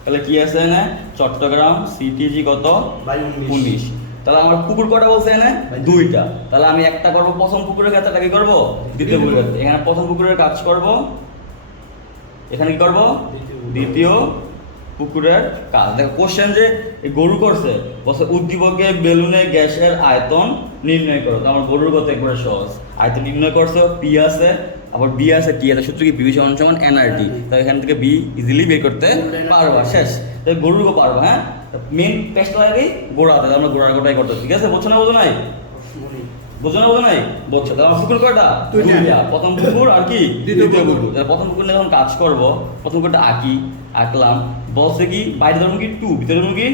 তাহলে কি আছে না, চট্টগ্রাম সিটিজি কত 19, তাহলে আমার পুকুর কটা বলছে না 2টা, তাহলে আমি একটা করব প্রথম পুকুরের কাজটা কি করব দ্বিতীয় পুকুরের, এখানে প্রথম পুকুরের কাজ করব, এখানে কি করব দ্বিতীয় পুকুরের কাজ। দেখো কোশ্চেন যে গরু করছে, বলছে উদ্দীপকে বেলুনে গ্যাসের আয়তন নির্ণয় করো, তো আমার গরুর কথা একবারে সহজ, আয়তন নির্ণয় করছে, পি আছে আবার বি আছে টি আছে, সূত্র কি পি সমান এনআরটি, তো এখান থেকে বি ইজিলি বের করতে পারবা, শেষ। তাহলে গরুরও পারবো, হ্যাঁ মেন পেস্ট লাগে গোড়াতে, আমরা গোড়াটাই করতে, ঠিক আছে? বুঝছো না বোঝো নাই? বুঝো না বোঝো নাই? বুঝছো? তাহলে আমার পুকুর কয়টা? দুইটা। দুইটা। প্রথম পুকুর আর কি দ্বিতীয় দ্বিতীয় পুকুর। পুকুর। তাহলে প্রথম পুকুর নিয়ে যখন কাজ করবো, প্রথম পুকুরটা আঁকলাম, বলছে কি বাইরে ধরুন কি 2, ভিতরে ধরুন কি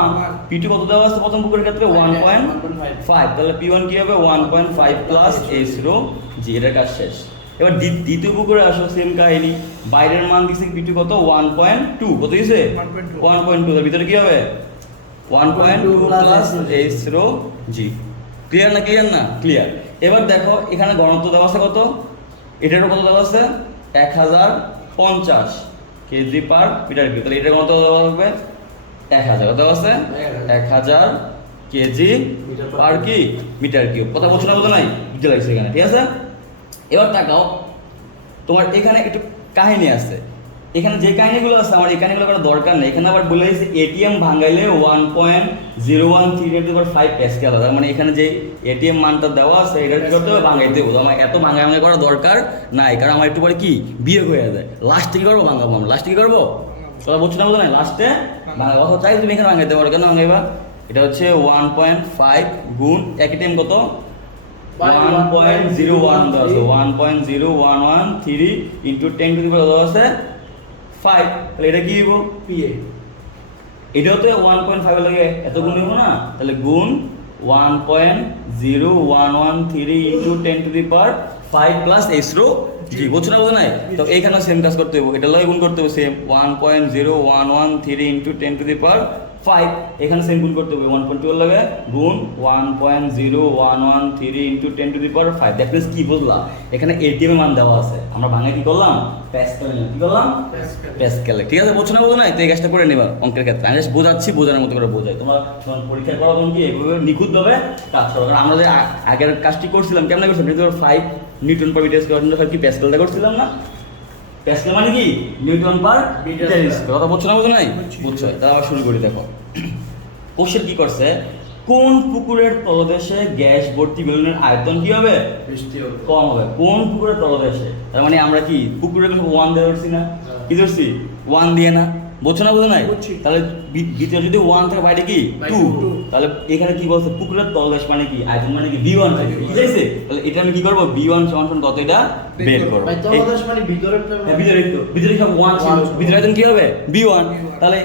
1, P2 কত দেওয়া আছে প্রথম পুকুরের ক্ষেত্রে? 1.5, তাহলে P1 কি হবে? 1.5 প্লাস S রো জি, এটার কাজ শেষ। এবার দ্বিতীয় পুকুরে আসো, সেম কাহিনী, বাইরের মান দিছে P2 কত? 1.2, কত দিছে? 1.2 1.2, তার ভিতরে কি হবে? 1.2 প্লাস S রো জি। ক্লিয়ার না? ক্লিয়ার না? ক্লিয়ার। এবার দেখো এখানে ঘনত্ব দেওয়া আছে কত? এটারও কত দেওয়া আছে? 1050 কেজি পার মিটার কিউব। তাহলে এটার ঘনত্ব দেওয়া হবে 1000, কত দেওয়া আছে? 1000 কেজি পার কি মিটার কিউব। কথা বলছো না বোঝো নাই? বুঝতে লাগছে এখানে, ঠিক আছে? এবার তাকাও, তোমার এখানে একটু কাহিনী আছে, এখানে যে কাহিনীগুলো আছে আমার এই কাহিনীগুলো করার দরকার নেই। এখানে আবার বলে দিয়েছে এটিএম ভাঙাইলে 1.01385 প্যাসকেল, তার মানে এখানে যে এটিএম মানটা দেওয়া আছে এটা কি করতে হবে? ভাঙাইতে হবে। আমার এত ভাঙাভাঙি করার দরকার নাই, কারণ আমার একটু পরে কি বিয়োগ হয়ে যায়। লাস্টে কি করবো? ভাঙাবো। আমরা লাস্টে কি করবো? কথা বলছো না বোঝো নাই? লাস্টে ভাঙাবো। কথা চাই তুমি এখানে ভাঙাইতে পারো, কেন ভাঙাইবা? এটা হচ্ছে 1.5 গুণ এটিএম কত? 1.01 দেওয়া আছে, 1.0113 ইন্টু 10 টু দি পাওয়ার দেওয়া আছে 5, তাহলে এটা কি দিব? PA এটাও তো 1.5 লাগে এত গুণ হইব না, তাহলে গুণ 1.0113 into 10 to the power 5 plus S rho g. বুঝছো না বোঝো নাই? তো এইখানেও সেম কাজ করতে হবে, এটা লগে গুণ করতে হবে same 1.0113 into 10 to the power 5, এখানে সেম গুণ করতে হবে 1.12 লাগে গুণ 1.0113 into 10 to the power 5। That means কি বুঝলা? এখানে এটিএম এর মান দেওয়া আছে, আমরা ভাঙা কি করলাম? প্যাসকেলে নিলাম। কি করলাম? প্যাসকেলে। ঠিক আছে? বুঝছো না বোঝো নাই? তো এই কাজটা করে নিবা অঙ্কের ক্ষেত্রে। আমি জাস্ট বোঝাচ্ছি, বোঝানোর মতো করে বোঝাই। তোমার যখন পরীক্ষা করা তখন কি এভাবে নিখুঁতভাবে কাজ করো। কারণ আমরা যে আগের কাজটি করছিলাম কেমন করছিলাম? 5 নিউটন পার মিটার স্কয়ার কি প্যাসকেলটা করছিলাম না? প্যাসকেল মানে কি? Newton per metre square. কথা বুঝছো না বোঝো নাই? বুঝছো? তাহলে আবার শুরু করি। দেখো কোশ্চেন কি করছে? কোন পুকুরের তলদেশে গ্যাস ভর্তি বেলুনের আয়তন কি হবে? কম হবে। কোন পুকুরের তলদেশে? তার মানে আমরা কি পুকুরের 1 দিয়ে ধরছি না? কি ধরছি? 1 দিয়ে না? বুঝছো না বোঝো নাই? বুঝছি। তাহলে ভিতরে যদি 1 থাকে বাইরে কি 2, two। তাহলে এখানে কি বলছে? পুকুরের তলদেশ মানে কি? আয়তন মানে কি? V1 থাকে, ঠিক আছে? তাহলে এটা আমি কি করব? V1 সমান কত এটা বের করব। ভাই তলদেশ মানে ভিতরেরটা হ্যাঁ, ভিতরে সব 1 ছিল, ভিতরে আয়তন কি হবে? V1। তাহলে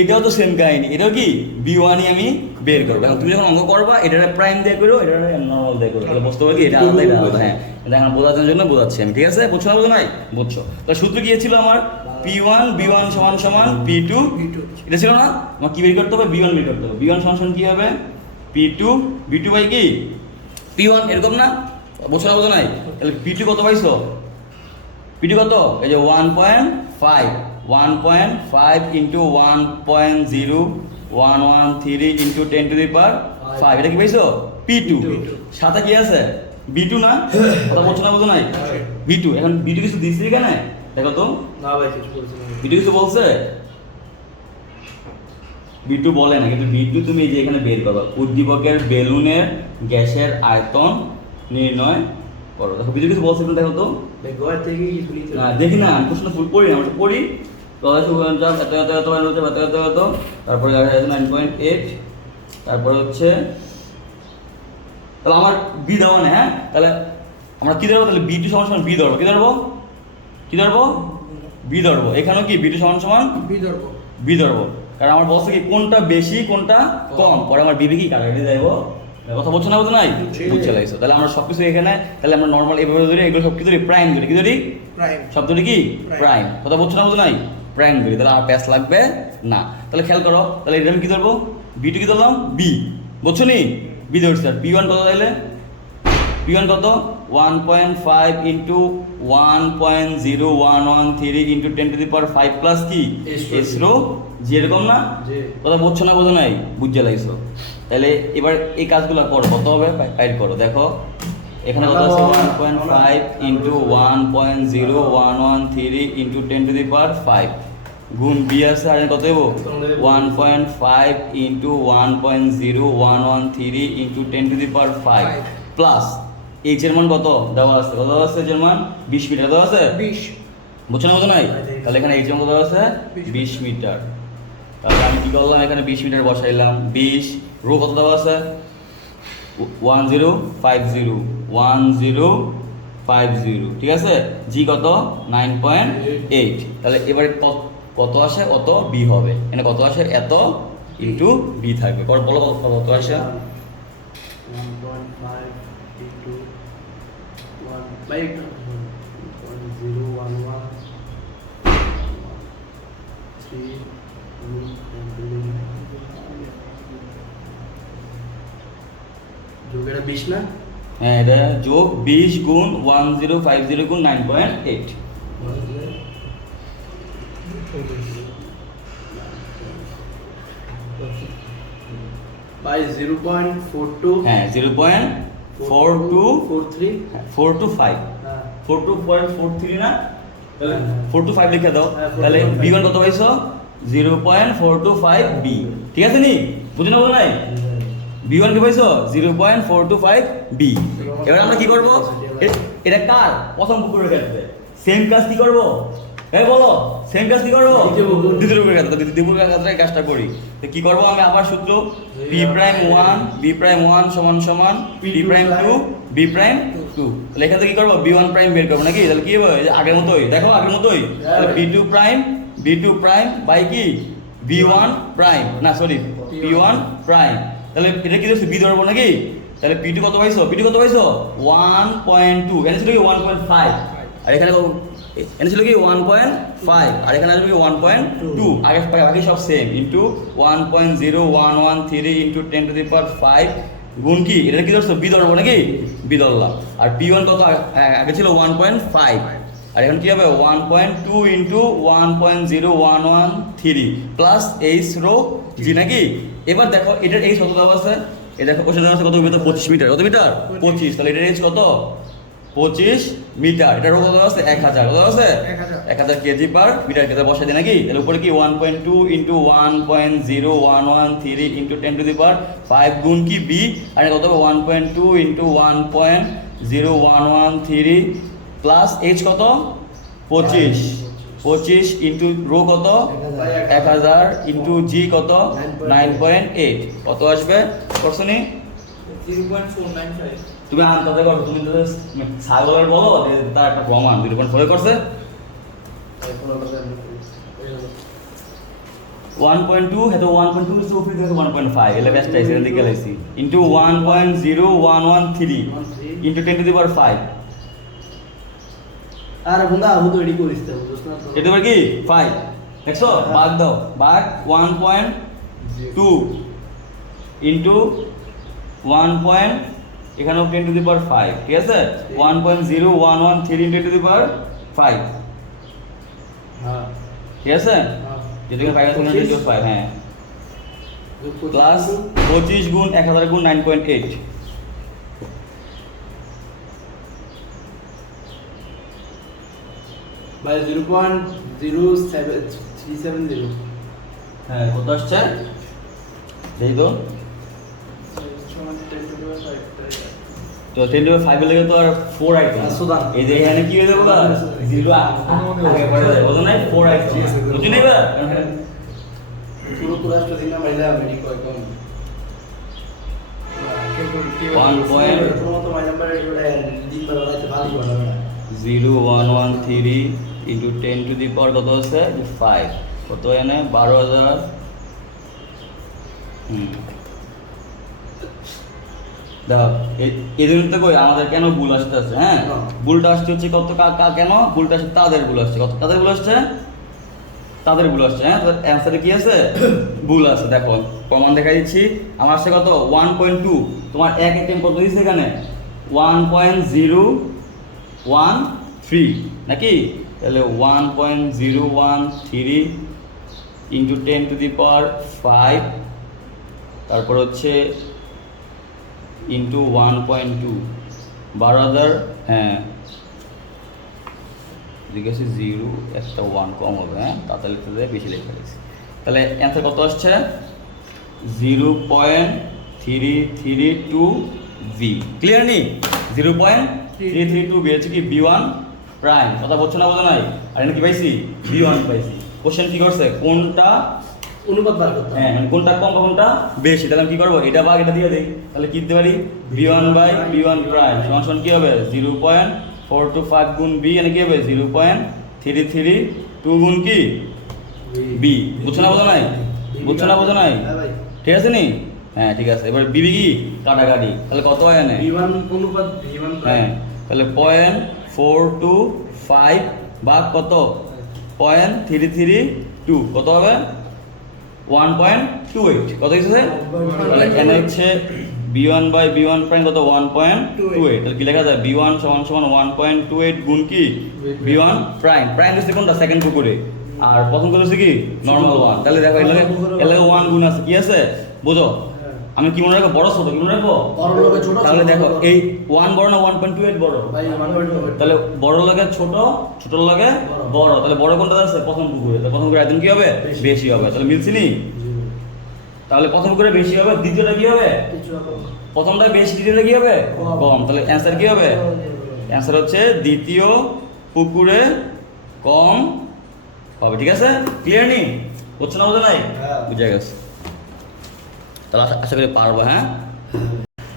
এটাও তো সেম কাহিনী, এটাও কি V1 ই আমি বের করবো। এখন তুমি যখন অঙ্ক করবা এটা প্রাইম দিয়ে করো, এটা নর্মাল দিয়ে করো, তাহলে বুঝতে পারবে কি এটা আলাদা, এটা আলাদা। হ্যাঁ, এটা এখন বোঝানোর জন্য বোঝাচ্ছি আমি, ঠিক আছে? বুঝছো না বোঝো নাই? বুঝছো? তো সূত্র কি ছিল আমার? P1 B1 সমান সমান P2, এটা ছিল না? আমার কি বের করতে হবে? B1 বের করতে হবে। B1 সমান সমান কি হবে? P2 B2 বাই কি P1, এরকম না? বুঝছো না বোঝো নাই? তাহলে P2 কত পাইছো? P2 কত? এই যে 1.5 into 1.0113 into 10 to the power 5, এটা কি পাইছো? P2। সাথে কি আছে? B2 না? কথা বলছো না বোঝো নাই? B2। এখন B2 কিছু দিছি এখানে? দেখো তো না ভাই কিছু বলছি না। B2 কিছু বলছে? B2 বলে না, কিন্তু B2 তুমি এই যে এখানে বের করো, উদ্দীপকের বেলুনের গ্যাসের আয়তন নির্ণয় করো। দেখো B2 কিছু বলছে কিনা দেখো তো। ভাই গোয়া থেকে কি শুনিতে? না দেখি না, আমি প্রশ্ন ফুল পড়ি না, আমরা পড়ি তলাশি উদাহরণ চাপ এত এত এত এত এত এত এত, তারপরে 9.8, তারপরে হচ্ছে তাহলে আমার বি দেওয়া না। হ্যাঁ, তাহলে আমরা কি ধরবো? তাহলে B2 সমান সমান বি ধরবো। কি ধরবো? কি ধরবো? বি ধরবো। এখানেও কি B2 সমান সমান বিদর্ভ। বি ধরবো, কারণ আমার বলছে কি কোনটা বেশি কোনটা কম। পরে আমার বিবি কি কাটাকাটি যাইবো। কথা বলছো না বোধ নাই? বুঝতে লাগছো? তাহলে আমরা সবকিছু এখানে তাহলে আমরা নর্মাল এভাবে ধরি, এগুলো সব কি ধরি? প্রাইম ধরি। কি ধরি? প্রাইম। শব্দটি কি? Prime। প্রাইম। কথা বলছো না বোধ নাই? প্রাইম ধরি। তাহলে আমার প্যাচ লাগবে না। তাহলে খেয়াল করো, তাহলে এটা আমি কি ধরবো? B2 কি ধরলাম? বি। বুঝছো নি? বি ধরছি। আর P1 কত তাইলে? P1 কত? 1.5 into 1.0113 into 10 to the power 5 plus কি S রো জি, এরকম না? জি। কথা বলছো না বোঝো নাই? বুঝতে লাগছো? তাহলে এবার এই কাজগুলো করো, কত হবে বাইর করো। দেখো এখানে কত আছে? 1.5 into 1.0113 into 10 to the power 5 গুণ বি আছে, আর কত দেবো? 1.5 into 1.0113 into 10 to the power 5 plus H এর মান কত দেওয়া আছে? কত দেওয়া আছে? এইচ এর মান 20 মিটার দেওয়া আছে। 20। বুঝছো না বোঝো নাই? তাহলে এখানে এইচ এর মান কত দেওয়া আছে? 20 মিটার। তাহলে আমি কি করলাম, এখানে 20 মিটার বসাইলাম। 20 রো কত দেওয়া আছে 1050, ঠিক আছে। জি কত 9.8। তাহলে এবারে কত আসে, অত বি হবে। এখানে কত আসে, এত ইন্টু বি থাকবে। বলো কত আসে। 1.5 into 1 by 0.011 3 যোগের 20 না? হ্যাঁ, এটা যোগ 20 গুণ 1050 গুণ 9.8। by 0.42 হ্যাঁ 0.42 43 হ্যাঁ 42.43 না, তাহলে হ্যাঁ। 4 to 5 লিখে দাও। হ্যাঁ, 4 to তাহলে 5 b1 কত পাইছো 0.425 b, ঠিক আছে নি, বুঝে নাও নাই। b1 কি পাইছো 0.425 b। এবার আমরা কি করব, এটা কার প্রথম পুকুরের ক্ষেত্রে সেম কাজ কি করব, এই বলো সেম কাজ কি করব, দ্বিতীয় পুকুরের ক্ষেত্রে। দ্বিতীয় পুকুরের ক্ষেত্রে কাজটা করি। তো কি করব, আমি আবার সূত্র p প্রাইম 1 b প্রাইম 1 সমান সমান p প্রাইম 2 b প্রাইম 2। তাহলে এখান থেকে কি করব, b1 প্রাইম বের করব নাকি। তাহলে কি হবে, এই যে আগের মতোই, দেখো আগের মতোই। তাহলে b2 প্রাইম বাই কি b1 প্রাইম, না সরি p1 প্রাইম। তাহলে এটা কি হচ্ছে, b ধরবো নাকি। তাহলে p2 কত পাইছো, 1.2, এখানে ছিল কি 1.5, আর এখানে এখানে ছিল কি 1.5, আর এখানে আসবে কি 1.2। আগে সব same, into 1.0113 into 10 to the power 5 গুণ কি, এটা কি ধরছো, বি ধরবো নাকি, বি ধরলাম। আর p1 কত আগে ছিল 1.5, আর এখন কি হবে 1.2 ইন্টু 1.0113 প্লাস এইচ রো জি নাকি। এবার দেখো এটার এইচ কত দেওয়া আছে, এই দেখো কোশ্চেন আছে কত মিটার, 25 মিটার। কত মিটার 25, তাহলে এটার এইচ কত 25 মিটার। এটার রো কত আছে 1000, কত আছে 1000 কেজি পার মিটার। কেটে বসাই দিই নাকি। তাহলে উপরে কি 1.2 into 1.0113 into 10 to the power 5 গুণ কি বি, আর কত হবে 1.2 ইন্টু 1.0113 প্লাস এইচ কত 25 ইন্টু রো কত 1000 ইন্টু জি কত 9.8, কত আসবে করছনি 0.495 তুমি আনতে করো। তুমি তো ছাগলের বলো যে তার একটা প্রমাণ 0.4 করছে। 1.2 হেতো 1.2 ইস উপরে থেকে 1.5 এলে বেস্ট আইছে এর দিকে লাইছি into 1.0113 into 10 to the power 5। আর বন্ধা আমি তো রেডি করিস তো বুঝছ না। এটা হবে কি 5, দেখছো ভাগ দাও, ভাগ 1.2 ইনটু 1. এখানে 10 টু দি পাওয়ার 5, ঠিক আছে 1.0113 ইনটু 10 টু দি পাওয়ার 5, হ্যাঁ ঠিক আছে যেটাকে 5 আছে 10 টু 5 হ্যাঁ প্লাস 25 গুণ 1000 গুণ 9.8 বাই 0.0370 হ্যাঁ কত আসছে দেই তো। তো 10 টু 5 এর লাগে তো আর 4 আইটেম সুদান। এই যে এখানে কি হয়ে যাবে না 0 আগে পড়ে যায় বুঝো নাই 4 আইটেম বুঝি নাই বা পুরো রাষ্ট্র দিন না মাইলা মেডি কয় কম 1.0113 পুরো তো মাই নাম্বার দিন বাড়াইতে ভালো করে না। ইন্টু 10 টু দি পাওয়ার কত আছে 5, কত এনে 12000। দেখো এই জন্য তো কই আমাদের কেন ভুল আসতে আছে, হ্যাঁ ভুলটা আসছে হচ্ছে কত কেন ভুলটা আসছে, তাদের ভুল আসছে, কত তাদের ভুল আসছে, তাদের ভুল আসছে। হ্যাঁ তাদের অ্যান্সারে কি আছে ভুল আছে। দেখো প্রমাণ দেখা দিচ্ছি, আমার আসছে কত 1.2, তোমার এক আইটেম কত দিচ্ছে এখানে 1.013 নাকি। তাহলে 1.013 ইন্টু 10 টু দি পাওয়ার 5, তারপর হচ্ছে ইন্টু 1.2 12000। হ্যাঁ লিখেছি 0 একটা 1 কম হবে, হ্যাঁ তাতে লিখতে দেয় বেশি লেখা গেছে। তাহলে অ্যান্সার কত আসছে 0.332 ভি। ক্লিয়ার নি 0.332 ভি হচ্ছে কি B1 প্রাইম। কথা বলছো না বোঝো নাই। আর এখানে কি পাইছি B1 পাইছি। কোশ্চেন কি করছে, কোনটা অনুপাত বার করতে হবে। হ্যাঁ মানে কোনটা কম কোনটা বেশি, তাহলে আমি কি করবো, এটা ভাগ এটা দিয়ে দিই, তাহলে কি দিতে পারি b1 বাই b1 প্রাইম সমান সমান কি হবে 0.425 গুণ b, মানে কি হবে 0.332 গুণ কি b। বুঝছো না বোঝো নাই? বুঝছো না বোঝো নাই? হ্যাঁ ভাই। ঠিক আছে নি? হ্যাঁ ঠিক আছে। এবার বিবি কি কাটাকাটি, তাহলে কত হয় এনে? V1 অনুপাত V1 হ্যাঁ তাহলে 0.425 ভাগ কত 0.332 কত হবে 1.28, কত হয়েছে? তাহলে এখানে হচ্ছে b1 বাই b1 প্রাইম কত 1.28, তাহলে কি লেখা যায় b1 সমান সমান 1.28 গুণ কি b1 প্রাইম। প্রাইম হচ্ছে কোনটা সেকেন্ড পুকুরে, আর প্রথম করে হচ্ছে কি নরমাল 1। তাহলে দেখো এর লাগে 1 গুণ আছে, কি আছে বুঝো? আমি কি মনে রাখবো, বড় ছোট কি মনে রাখবো? বড় লগে ছোট, তাহলে ছোট দেখো লগে বড়। এই 1 বড় না 1.28 বড়? ভাই 1.28 তাহলে বড় লাগে ছোট, ছোট লাগে বড়, তাহলে বড় কোনটা আছে প্রথম পুকুরে, তাহলে প্রথম পুকুরে একদম কি হবে বেশি হবে, তাহলে মিলছি নি? তাহলে প্রথম পুকুরে বেশি হবে, দ্বিতীয়টা কি হবে? কিছু হবে। প্রথমটা বেশি, দ্বিতীয়টা কি হবে কম, তাহলে অ্যান্সার কি হবে? অ্যান্সার হচ্ছে দ্বিতীয় পুকুরে কম হবে। ঠিক আছে, ক্লিয়ার নি? বুঝছো না বোঝো নাই? হ্যাঁ। বুঝে গেছে, তাহলে আশা করি পারবো। হ্যাঁ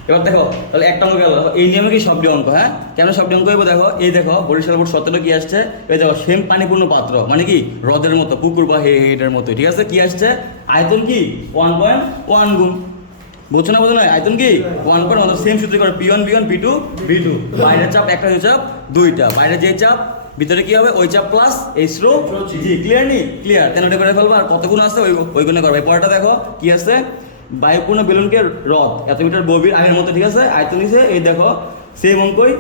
এবার দেখো, তাহলে একটা অঙ্ক গেল, এই নিয়মে কি সবটি অঙ্ক। হ্যাঁ কেন সবটি অঙ্ক হইব দেখো, এই দেখো বরিশাল বোর্ড 17 কি আসছে, এই দেখো সেম পানিপূর্ণ পাত্র, মানে কি হ্রদের মতো, পুকুর বা হেডের মতো। ঠিক আছে, কি আসছে আয়তন কি 1.1 গুণ। বুঝছো না বোঝো না? আয়তন কি 1.1, সেম সূত্র করে p1 b1 p2 b2, বাইরের চাপ একটা, চাপ দুইটা, বাইরে যে চাপ ভিতরে কি হবে ওই চাপ প্লাস এই স্রো জি। ক্লিয়ার নি? ক্লিয়ার, তেন করে ফেলবো। আর কত গুণ আছে ওই গুণে করবো। পরেরটা দেখো কি আছে, বায়ুপূর্ণ বেলুনকে রথ এত মিটার গভীর আগের মতো। ঠিক আছে, আয়তন নিছে এই দেখো সেম অঙ্কই,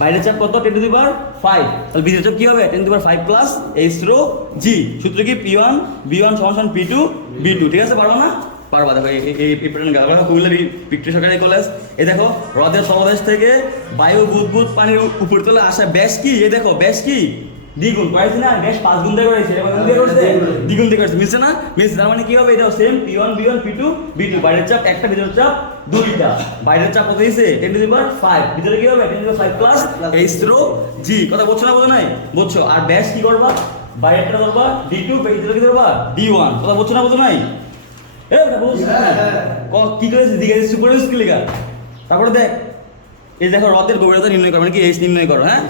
বাইরের চাপ কত 10 টু দি পাওয়ার 5, তাহলে ভিতরের চাপ কি হবে 10 to the power 5 plus H rho g. সূত্র কি p1 b1 সমান সমান p2 b2। ঠিক আছে, পারবো না? পারবা। দেখো এই প্যাটার্ন গালা কুমিল্লা ভিক্টোরিয়া সরকারি কলেজ, এই দেখো হ্রদের তলদেশ থেকে বায়ু বুদবুদ পানির উপর তলে আসা ব্যাস কি, এই দেখো ব্যাস কি দ্বিগুণ পাইছি না, ব্যাস 5 গুণ দিয়ে করেছে, এবার দিয়ে করছে দ্বিগুণ দিয়ে করেছে, মিলছে না? মিলছে। তার মানে কি হবে, এটাও same p1 b1 p2 b2, বাইরের চাপ একটা, ভিতরের চাপ দুইটা, বাইরের চাপ কত দিয়েছে 10 টু দি পাওয়ার 5, ভিতরে কি হবে 10 to the power 5 plus H rho g. কথা বুঝছো না বোঝো নাই? বুঝছো। আর ব্যাস কি করবা, বাইরেরটা ধরবা d2, ভিতরে কি ধরবা d1। কথা বুঝছো না বোঝো নাই? কি করেছে দিকে সুপার স্কিলিকা। তারপরে দেখ এই দেখো হ্রদের গভীরতা নির্ণয় করো, মানে কি এইচ নির্ণয় করো। হ্যাঁ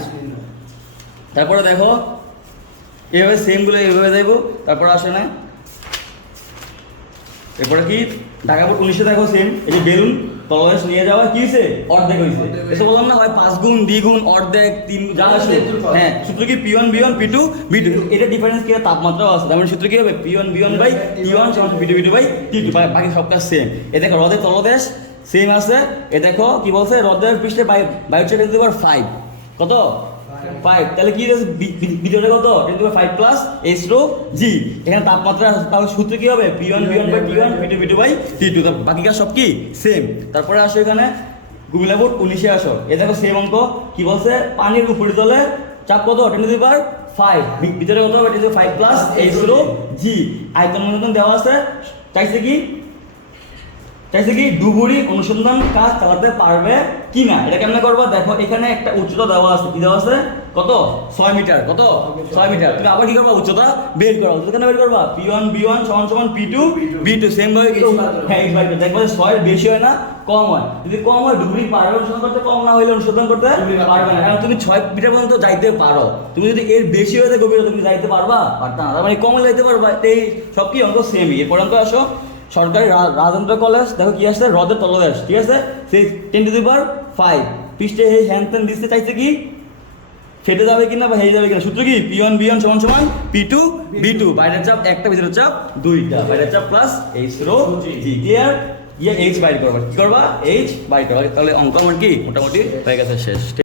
তারপরে দেখো এইভাবে সেম গুলো এইভাবে যাইবো, তারপরে আসে না এরপরে কি ঢাকা বোর্ড 19 দেখো সেম, এই যে বেলুন তলদেশ নিয়ে যাওয়া কি হয়েছে অর্ধেক হয়েছে। এসে বললাম না হয় 5 গুণ দ্বিগুণ অর্ধেক 3 যা আসে। হ্যাঁ সূত্র কি p1 b1 p2 b2, এটা ডিফারেন্স কি তাপমাত্রাও আছে, তার মানে সূত্র কি হবে p1 b1 বাই t1 সমান p2 b2 বাই t2, বাকি সব কাজ সেম। এ দেখো হ্রদের তলদেশ সেম আছে, এ দেখো কি বলছে হ্রদের পৃষ্ঠে বায়ুর চাপ 10 টু দি পাওয়ার 5 কত 5, তাহলে কি আছে ভিতরে কত 10 to the power 5 plus H rho g. এখানে তাপমাত্রা, তাহলে সূত্র কি হবে p1 b1 by t1 p2 b2 by t2, বাকি কাজ সব কি সেম। তারপরে আসো এখানে কুমিল্লা বোর্ড 19 আসো, এ দেখো সেম অঙ্ক কি বলছে, পানির উপরিতলে চাপ কত 10 টু দি পাওয়ার 5, ভিতরে কত হবে 10 to the power 5 plus H rho g. আয়তন অনুপাত দেওয়া আছে, চাইছে কি ডুবুরি অনুসন্ধান কাজ চালাতে পারবে কিনা। এটা কেমনে করবা, দেখো এখানে একটা উচ্চতা দেওয়া আছে, কি দেওয়া আছে কত 6 মিটার, কত 6 মিটার। তুমি আবার কি করবা উচ্চতা বের করবা, উচ্চতা কেন বের করবা p1 b1 সমান সমান p2 b2 সেম ভাবে কি হ্যাঁ এই ভাবে দেখবা 6 এর বেশি হয় না কম হয়, যদি কম হয় ডুবুরি পারবে অনুসন্ধান করতে, কম না হইলে অনুসন্ধান করতে পারবে না, কারণ তুমি 6 মিটার পর্যন্ত যাইতে পারো। তুমি যদি এর বেশি হয়ে যায় গভীরতা তুমি যাইতে পারবা পারতা না, তার মানে কম যাইতে পারবা। এই সব কি অঙ্ক সেমই। এরপর অঙ্ক আসো সরকারি রাজেন্দ্র কলেজ, দেখো কি আসছে হ্রদের তলদেশ। ঠিক আছে, সেই 10 টু দি পাওয়ার 5 পৃষ্ঠে এই হ্যান্ড দিতে চাইছে কি ফেটে যাবে কিনা বা হেরে যাবে কিনা। সূত্র কি p1 b1 সমান সমান p2 b2, বাইরের চাপ একটা, ভিতরের চাপ দুইটা, বাইরের চাপ প্লাস এইচ রো জি। ক্লিয়ার? এইচ বাইর করবা, কি করবা এইচ বাইর করবা, তাহলে অঙ্ক কি মোটামুটি হয়ে গেছে শেষ।